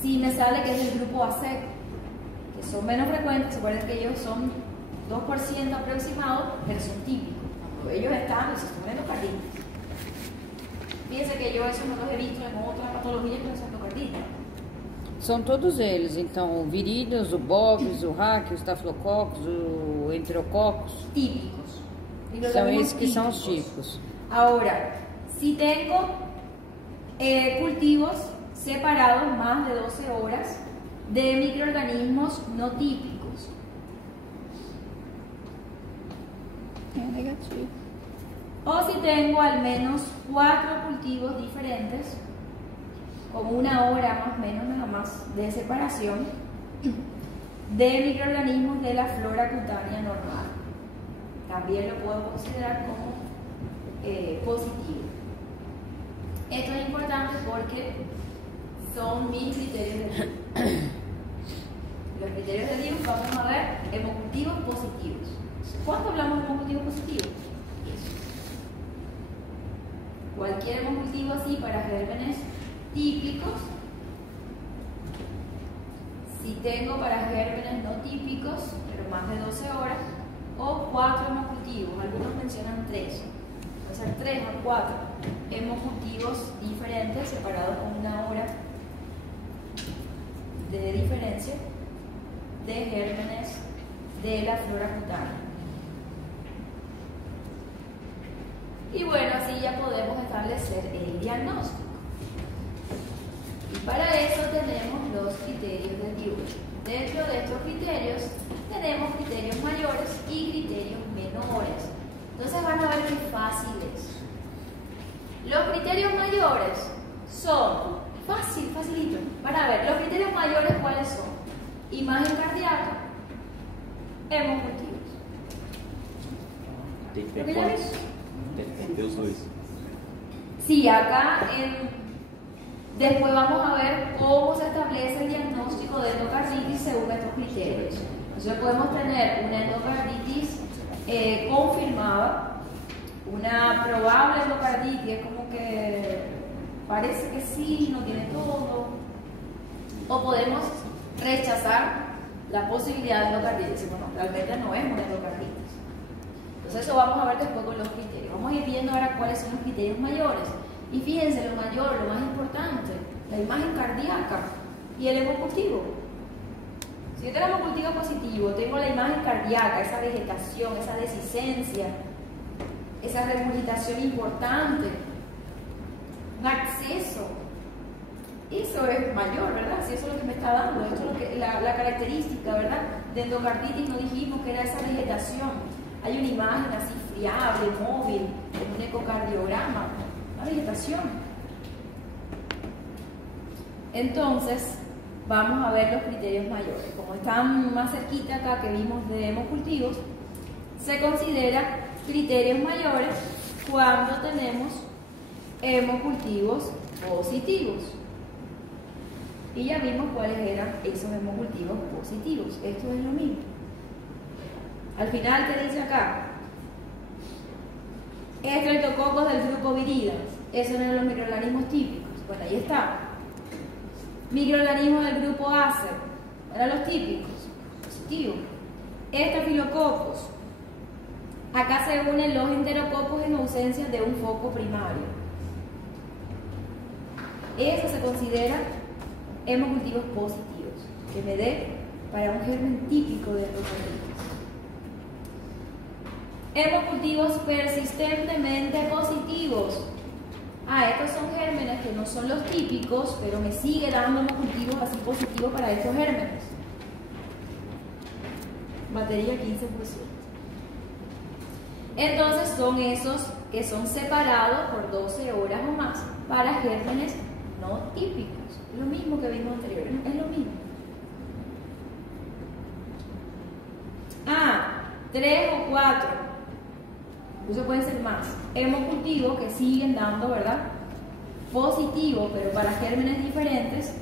Si me sale que es del grupo AC, que son menos frecuentes, se acuerdan que ellos son 2% aproximado, pero son típicos. Cuando ellos están, se están endocarditis. Fíjense que yo eso no los he visto en otras patologias que são endocarditis. São todos eles, então, o virídeos, o bovis, o raque, o estafilococcus, o enterococcus. Típicos. São esses que são os típicos. Ahora, si tengo cultivos separados más de 12 horas de microorganismos no típicos. É negativo. O si tengo al menos 4 cultivos diferentes, con 1 hora más o menos nada más de separación de microorganismos de la flora cutánea normal. También lo puedo considerar como positivo. Esto es importante porque son mis criterios de Dios. Los criterios de Dios, vamos a ver hemocultivos positivos. ¿Cuándo hablamos de hemocultivos positivos? Eso. Cualquier hemocultivo así para gérmenes típicos. Si tengo para gérmenes no típicos, pero más de 12 horas, o 4 hemocultivos, algunos mencionan 3. Puede ser 3 o 4 hemocultivos diferentes, separados con 1 hora de diferencia de gérmenes de la flora cutánea. Y bueno, así ya podemos establecer el diagnóstico. Y para eso tenemos los criterios de Dewey. Dentro de estos criterios tenemos criterios mayores y criterios menores. Entonces van a ver qué fácil es. Los criterios mayores son facilito. Para ver, los criterios mayores, ¿cuáles son? Imagen cardíaca, hemocultivos. Tem que ¿Lo ter que ya quantos? ves? Tem que ter os dois. Sí, acá después vamos a ver cómo se establece el diagnóstico de endocarditis según estos criterios. Entonces podemos tener una endocarditis confirmada, una probable endocarditis, es como que parece que sí, no tiene todo, o podemos rechazar la posibilidad de endocarditis. Bueno, realmente no es una endocarditis. Entonces eso vamos a ver después con los criterios. Vamos a ir viendo ahora cuáles son los criterios mayores. Y fíjense, lo mayor, lo más importante, la imagen cardíaca y el hemocultivo. Si yo tengo hemocultivo positivo, tengo la imagen cardíaca, esa vegetación, esa descendencia, esa regurgitación importante, un acceso. Eso es mayor, ¿verdad? Si eso es lo que me está dando, esto es lo que, la característica, ¿verdad? De endocarditis no dijimos que era esa vegetación. Hay una imagen así friable, móvil, en un ecocardiograma, una vegetación. Entonces, vamos a ver los criterios mayores. Como están más cerquita acá que vimos de hemocultivos, se considera criterios mayores cuando tenemos hemocultivos positivos. Y ya vimos cuáles eran esos hemocultivos positivos. Esto es lo mismo. Al final, ¿qué dice acá? Streptococos del grupo Viridas. Esos eran los microorganismos típicos. Bueno, ahí está. Microorganismos del grupo Acer. Eran los típicos. Positivos. Estafilococos. Acá se unen los enterococos en ausencia de un foco primario. Eso se considera hemocultivos positivos, que me dé para un germen típico de endocarditis. Hemocultivos persistentemente positivos. Estos son gérmenes que no son los típicos, pero me sigue dando hemocultivos así positivos para estos gérmenes. Batería 15%. Entonces son esos que son separados por 12 horas o más para gérmenes no típicos. Lo mismo que vimos anteriormente, es lo mismo. 3 o 4. Incluso pueden ser más. Hemocultivos que siguen dando, ¿verdad? Positivo, pero para gérmenes diferentes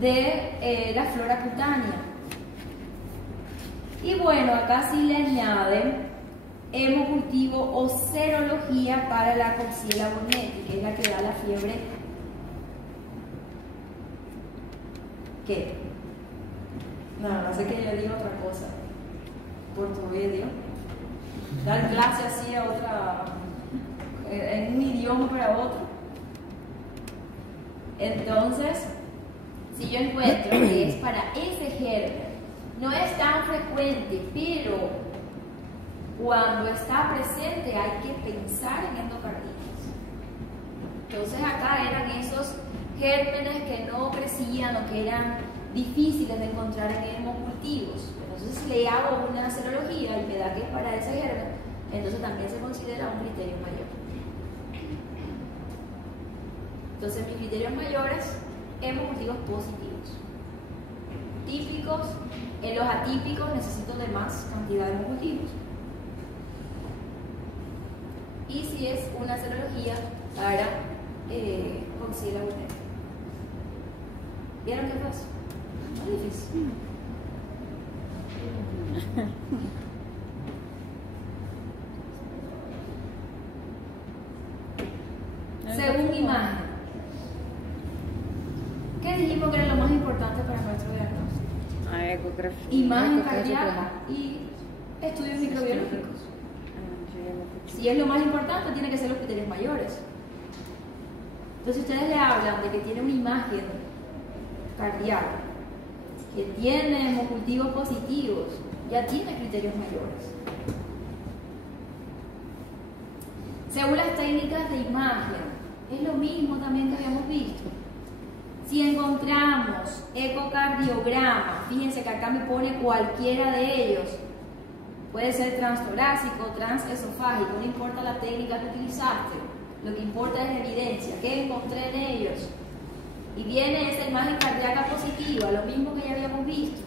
de la flora cutánea. Y bueno, acá sí le añaden hemocultivo o serología para la Coxiella burnetii, que es la que da la fiebre. ¿Qué? No sé que yo digo otra cosa. portugués, dar clase así a otra, en un idioma para otro. Entonces, si yo encuentro que es para ese germen, no es tan frecuente, pero cuando está presente hay que pensar en endocarditis. Entonces acá eran esos gérmenes que no crecían o que eran difíciles de encontrar en hemocultivos. Entonces si le hago una serología y me da que es para ese germen, entonces también se considera un criterio mayor. Entonces mis criterios mayores, hemocultivos positivos. Típicos, en los atípicos necesito de más cantidad de hemocultivos. Y si es una serología para coxila urea. ¿Vieron qué pasa? Muy difícil. Según imagen. ¿Qué dijimos que era lo más importante para nuestro diagnóstico? A ecografía. Imagen cardíaca y estudios microbiológicos. Si es lo más importante, tiene que ser los criterios mayores. Entonces, si ustedes le hablan de que tiene una imagen cardíaca, que tiene hemocultivos positivos, ya tiene criterios mayores. Según las técnicas de imagen, es lo mismo también que habíamos visto. Si encontramos ecocardiograma, fíjense que acá me pone cualquiera de ellos, puede ser transtorácico, transesofágico, no importa la técnica que utilizaste, lo que importa es la evidencia, qué encontré en ellos. Y viene esa imagen cardíaca positiva, lo mismo que ya habíamos visto.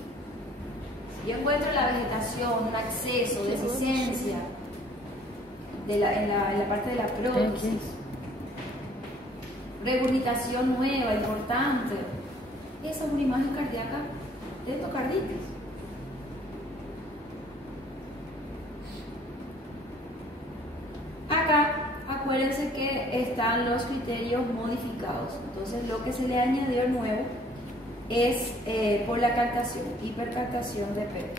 Si yo encuentro la vegetación, un acceso, dehiscencia en la parte de la prótesis, regurgitación nueva, importante, esa es una imagen cardíaca de endocarditis. Acá, acuérdense que están los criterios modificados. Entonces, lo que se le añadió nuevo es por la captación, hipercaptación de P.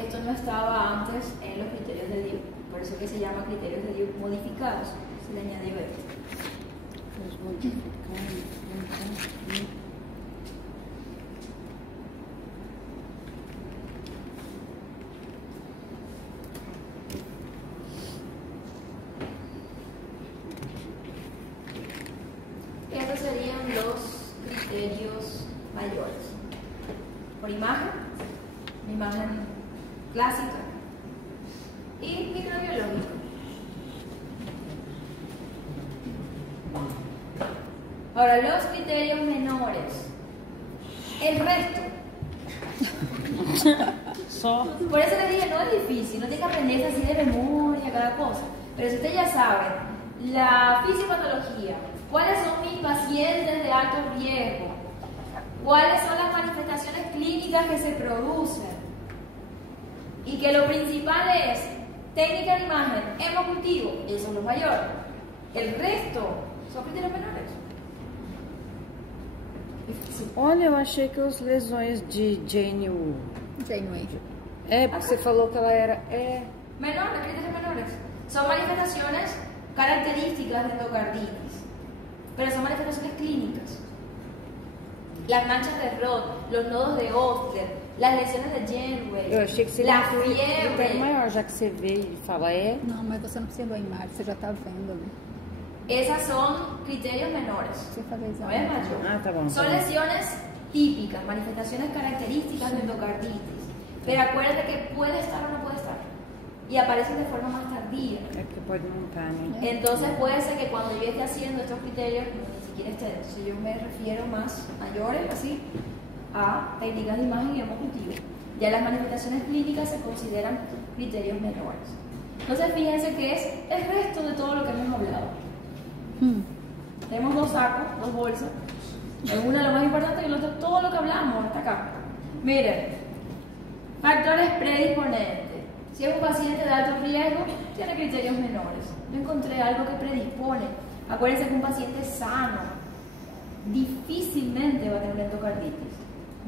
Esto no estaba antes en los criterios de Duke, por eso que se llama criterios de Duke modificados. Se le añadió esto. Los modificados. Estos serían los criterios mayores. Por imagen, una imagen clásica y microbiológico. Ahora, los criterios menores. El resto. Por eso les dije, no es difícil, no tiene que aprenderse así de memoria cada cosa. Pero si ustedes ya saben, la fisiopatología, cuáles son mis pacientes de alto riesgo, cuáles son las manifestaciones clínicas que se producen, y que lo principal es técnica de imagen, hemocultivo, eso es lo mayor. El resto son criterios menores. Olha, eu achei que as lesões de Jane Janeway. É, porque você falou que ela era... Menores, criterios menores. Son manifestaciones características de endocarditis, pero son manifestaciones clínicas. Las manchas de Roth, los nodos de Ostler, las lesiones de Janeway, Eu achei que seria la um critério fiebre. maior, já que você vê e fala Não, mas você não precisa da imagem, você já está vendo ali. Esas son criterios menores. Você fazer No exame. es mayor. Ah, tá bom. Son lesiones típicas, manifestaciones características de endocarditis. Pero acuérdate que puede estar o no puede estar. Y aparecen de forma más tardía. É porque pode não estar, né? Entonces puede ser que cuando yo esté haciendo estos criterios, no, ni siquiera esté. Entonces yo me refiero más mayores, así, a técnicas de imagen y hemocultivo. Ya las manifestaciones clínicas se consideran criterios menores. Entonces fíjense que es el resto de todo lo que hemos hablado. Tenemos dos sacos, dos bolsas. En una lo más importante y en el otro todo lo que hablamos hasta acá. Miren, factores predisponentes. Si es un paciente de alto riesgo, tiene criterios menores. Yo encontré algo que predispone. Acuérdense que un paciente sano difícilmente va a tener endocarditis.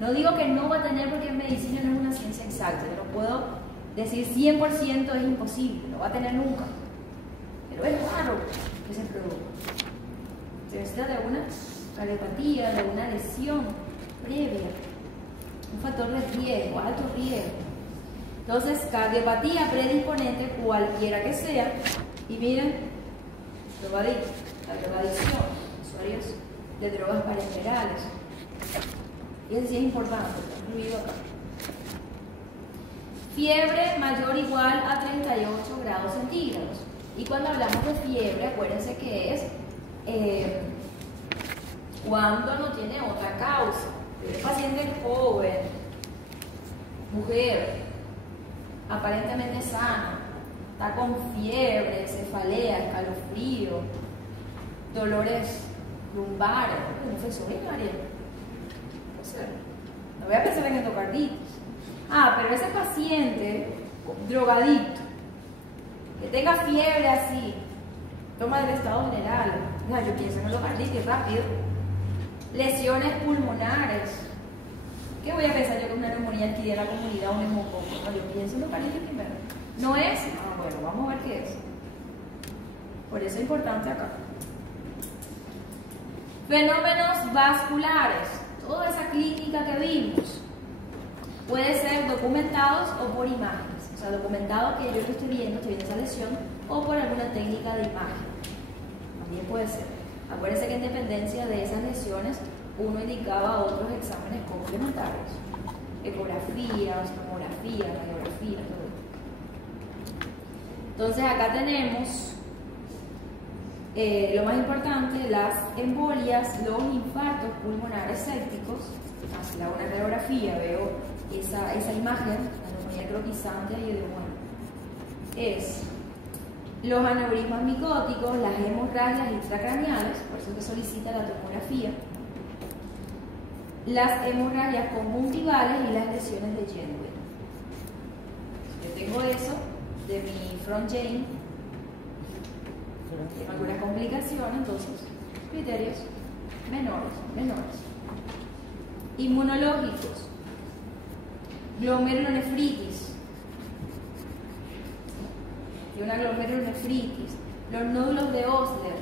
No digo que no va a tener porque medicina no es una ciencia exacta, no puedo decir 100% es imposible, no va a tener nunca. Pero es raro que se produzca. Se necesita de una cardiopatía, de una lesión previa, un factor de riesgo, alto riesgo. Entonces, cardiopatía predisponente, cualquiera que sea, y miren, la drogadicción, usuarios de drogas parenterales. Y eso sí es importante, está incluido acá. Fiebre mayor o igual a 38 grados centígrados. Y cuando hablamos de fiebre, acuérdense que es cuando no tiene otra causa. El paciente joven, mujer, aparentemente sana, está con fiebre, cefalea, escalofrío, dolores lumbares, no sé, eso es María. No voy a pensar en endocarditis. Pero ese paciente drogadicto, que tenga fiebre así, toma del estado general, yo pienso en endocarditis rápido, lesiones pulmonares. ¿Qué voy a pensar yo con una neumonía adquirida en la comunidad o un neumococo? Yo pienso en endocarditis primero. ¿No es? Bueno, vamos a ver qué es. Por eso es importante acá. Fenómenos vasculares. Toda esa clínica que vimos puede ser documentados o por imágenes. O sea, documentado que yo lo estoy viendo esa lesión, o por alguna técnica de imagen. También puede ser. Acuérdense que en dependencia de esas lesiones, uno indicaba otros exámenes complementarios. Ecografías, tomografía, radiografía, todo esto. Entonces acá tenemos lo más importante, las embolias, los infartos pulmonares sépticos. Si le hago una radiografía, veo esa imagen, la neumonía croquisante y de es los aneurismas micóticos, las hemorragias intracraneales, por eso que solicita la tomografía, las hemorragias conjuntivales y las lesiones de Jenway. Yo tengo eso de mi front chain, tiene alguna complicación, entonces criterios menores. Inmunológicos, glomerulonefritis, una glomerulonefritis, los nódulos de Osler,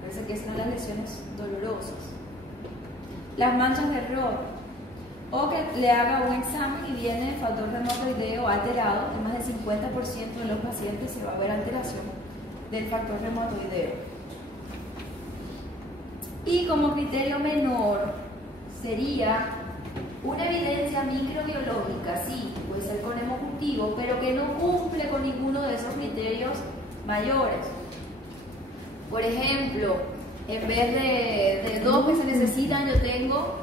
parece que son las lesiones dolorosas, las manchas de Roth, o que le haga un examen y viene el factor reumatoideo alterado. En más del 50% de los pacientes se va a ver alteración del factor reumatoideo. Y como criterio menor sería una evidencia microbiológica, sí, puede ser con hemocultivo, pero que no cumple con ninguno de esos criterios mayores. Por ejemplo, en vez de 2 que se necesitan, yo tengo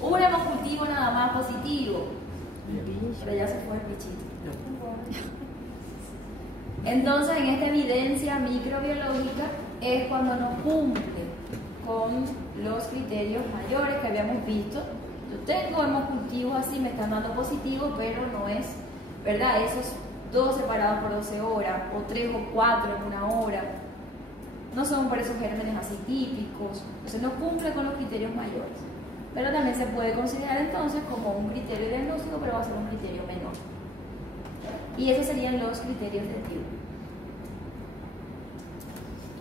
un hemocultivo nada más positivo. Pero ya se fue el bichito. Entonces, en esta evidencia microbiológica es cuando no cumple con los criterios mayores que habíamos visto. Yo tengo hemocultivos así, me están dando positivo, pero no es, ¿verdad? Esos 2 separados por 12 horas, o 3 o 4 en 1 hora, no son por esos gérmenes así típicos, entonces no cumple con los criterios mayores. Pero también se puede considerar entonces como un criterio diagnóstico, pero va a ser un criterio menor. Y esos serían los criterios de Duke.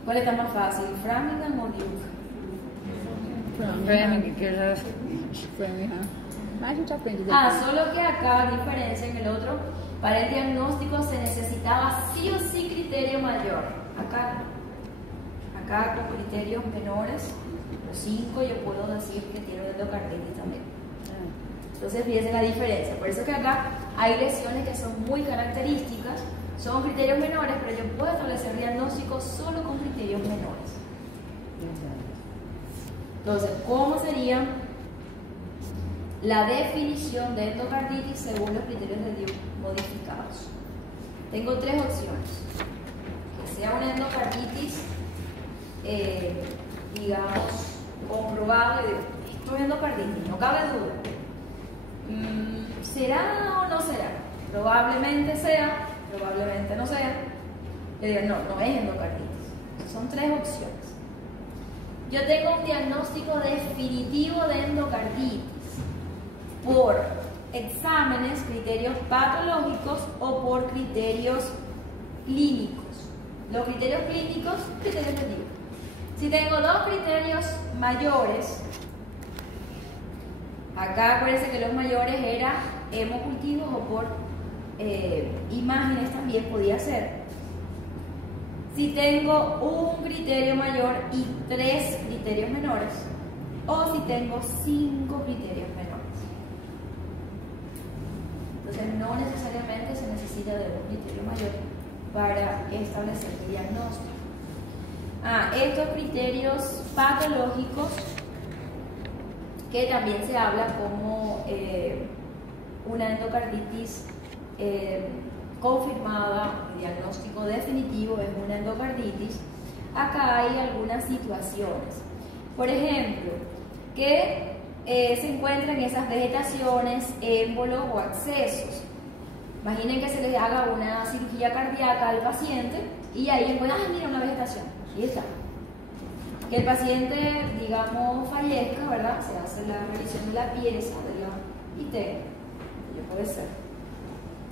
¿Cuál está más fácil, Framingham o Duke? Framingham, que já Framingham. Mas a gente aprende depois. Solo que acá, a diferencia en el otro, para el diagnóstico se necesitaba sí o sí criterio mayor. Acá con criterios menores, los 5, yo puedo decir que tiene endocarditis también. Entonces fíjense la diferencia. Por eso que acá hay lesiones que son muy características, son criterios menores, pero yo puedo establecer diagnósticos solo con criterios menores. Entonces, ¿cómo sería la definición de endocarditis según los criterios de Duke modificados? Tengo 3 opciones. Que sea una endocarditis, digamos, comprobado, y esto es endocarditis, no cabe duda. ¿Será o no será? Probablemente sea, probablemente no sea. Yo digo, no es endocarditis. Son 3 opciones. Yo tengo un diagnóstico definitivo de endocarditis por exámenes, criterios patológicos o por criterios clínicos. Los criterios clínicos, criterios objetivos. Si tengo dos criterios mayores, acá acuérdense que los mayores eran hemocultivos o por imágenes también podía ser. Si tengo un criterio mayor y 3 criterios menores, o si tengo 5 criterios menores. Entonces no necesariamente se necesita de un criterio mayor para establecer el diagnóstico. Estos criterios patológicos, que también se habla como una endocarditis confirmada, el diagnóstico definitivo es una endocarditis. Acá hay algunas situaciones. Por ejemplo, que se encuentran esas vegetaciones, émbolos o accesos. Imaginen que se les haga una cirugía cardíaca al paciente y ahí encuentran, mira una vegetación, y está. Que el paciente, digamos, fallezca, ¿verdad? Se hace la revisión de la pieza, y puede ser.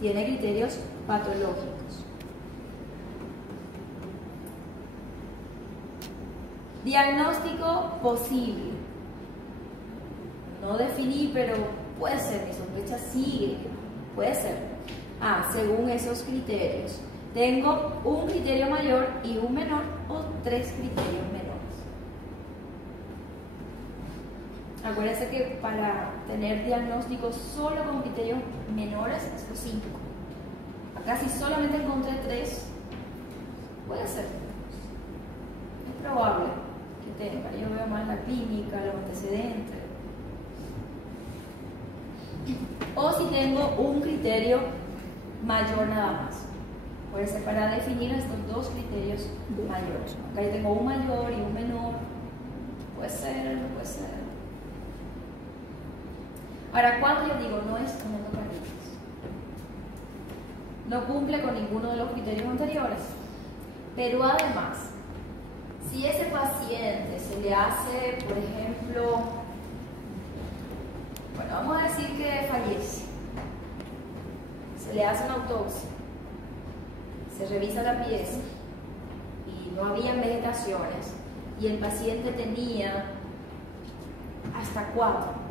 Tiene criterios patológicos. Diagnóstico posible. No definí, pero puede ser, mi sospecha sigue, puede ser. Según esos criterios. Tengo un criterio mayor y un menor o 3 criterios menores. Acuérdense que para tener diagnósticos solo con criterios menores, es los 5. Acá si solamente encontré 3, puede ser. Es probable que tenga. Yo veo más la clínica, los antecedentes. O si tengo un criterio mayor nada más. Puede ser para definir estos 2 criterios mayores. Acá yo tengo un mayor y un menor. Puede ser, puede ser. Ahora, cuando yo digo no es una endocarditis, no cumple con ninguno de los criterios anteriores, pero además, si ese paciente se le hace, por ejemplo, vamos a decir que fallece, se le hace una autopsia, se revisa la pieza y no había vegetaciones y el paciente tenía hasta 4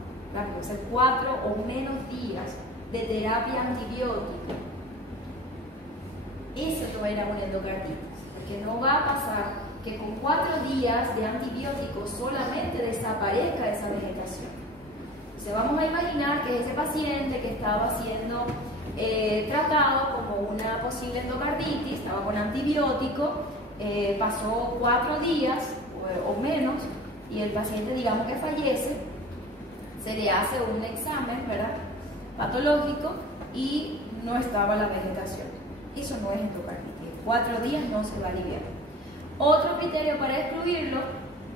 o menos días de terapia antibiótica, eso no era una endocarditis, porque no va a pasar que con 4 días de antibióticos solamente desaparezca esa vegetación. Entonces vamos a imaginar que ese paciente que estaba siendo tratado como una posible endocarditis, estaba con antibiótico, pasó 4 días o menos y el paciente, digamos que fallece, se le hace un examen, ¿verdad?, patológico y no estaba la vegetación. Eso no es endocarditis. 4 días no se va a aliviar. Otro criterio para excluirlo,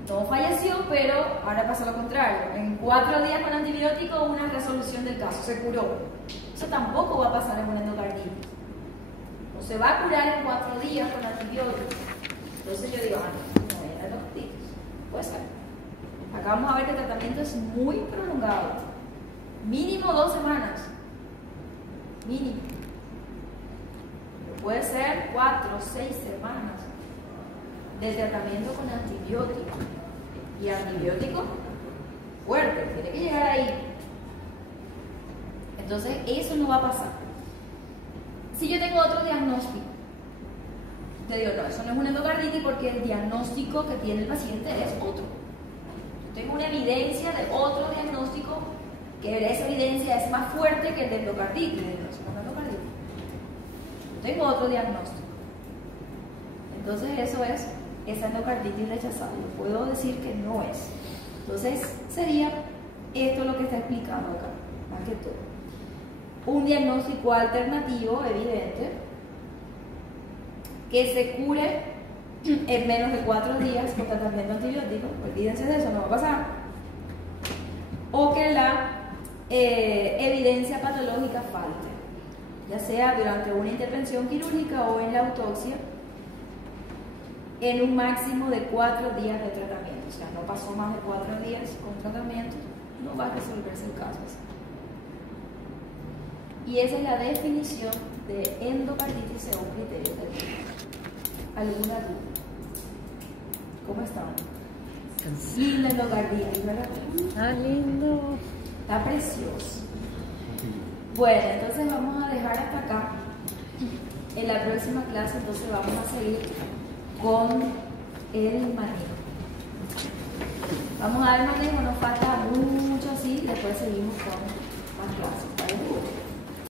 no falleció, pero ahora pasa lo contrario. En 4 días con antibiótico, una resolución del caso, se curó. Eso tampoco va a pasar en una endocarditis. No se va a curar en 4 días con antibiótico. Entonces yo digo, no era endocarditis. Puede ser. Acá vamos a ver que el tratamiento es muy prolongado. Mínimo 2 semanas. Mínimo. Puede ser 4 o 6 semanas de tratamiento con antibiótico. Y antibiótico fuerte, tiene que llegar ahí. Entonces, eso no va a pasar. Si yo tengo otro diagnóstico, te digo, no, eso no es una endocarditis porque el diagnóstico que tiene el paciente es otro. Tengo una evidencia de otro diagnóstico que esa evidencia es más fuerte que el de endocarditis. Tengo otro diagnóstico. Entonces eso es esa endocarditis rechazada. Yo puedo decir que no es. Entonces sería esto lo que está explicando acá, más que todo. Un diagnóstico alternativo, evidente, que se cure en menos de 4 días con tratamiento antibiótico, olvídense de eso, no va a pasar, o que la evidencia patológica falte, ya sea durante una intervención quirúrgica o en la autopsia, en un máximo de 4 días de tratamiento. O sea, no pasó más de 4 días con tratamiento, no va a resolverse el caso así. Y esa es la definición de endocarditis según criterios del médico. ¿Alguna duda? ¿Cómo están? Linda endocarditis, ¿verdad? Ah, lindo. Está precioso. Bueno, entonces vamos a dejar hasta acá. En la próxima clase entonces vamos a seguir con el manejo. Vamos a dar manejo, nos falta mucho así, después seguimos con más clases, ¿vale?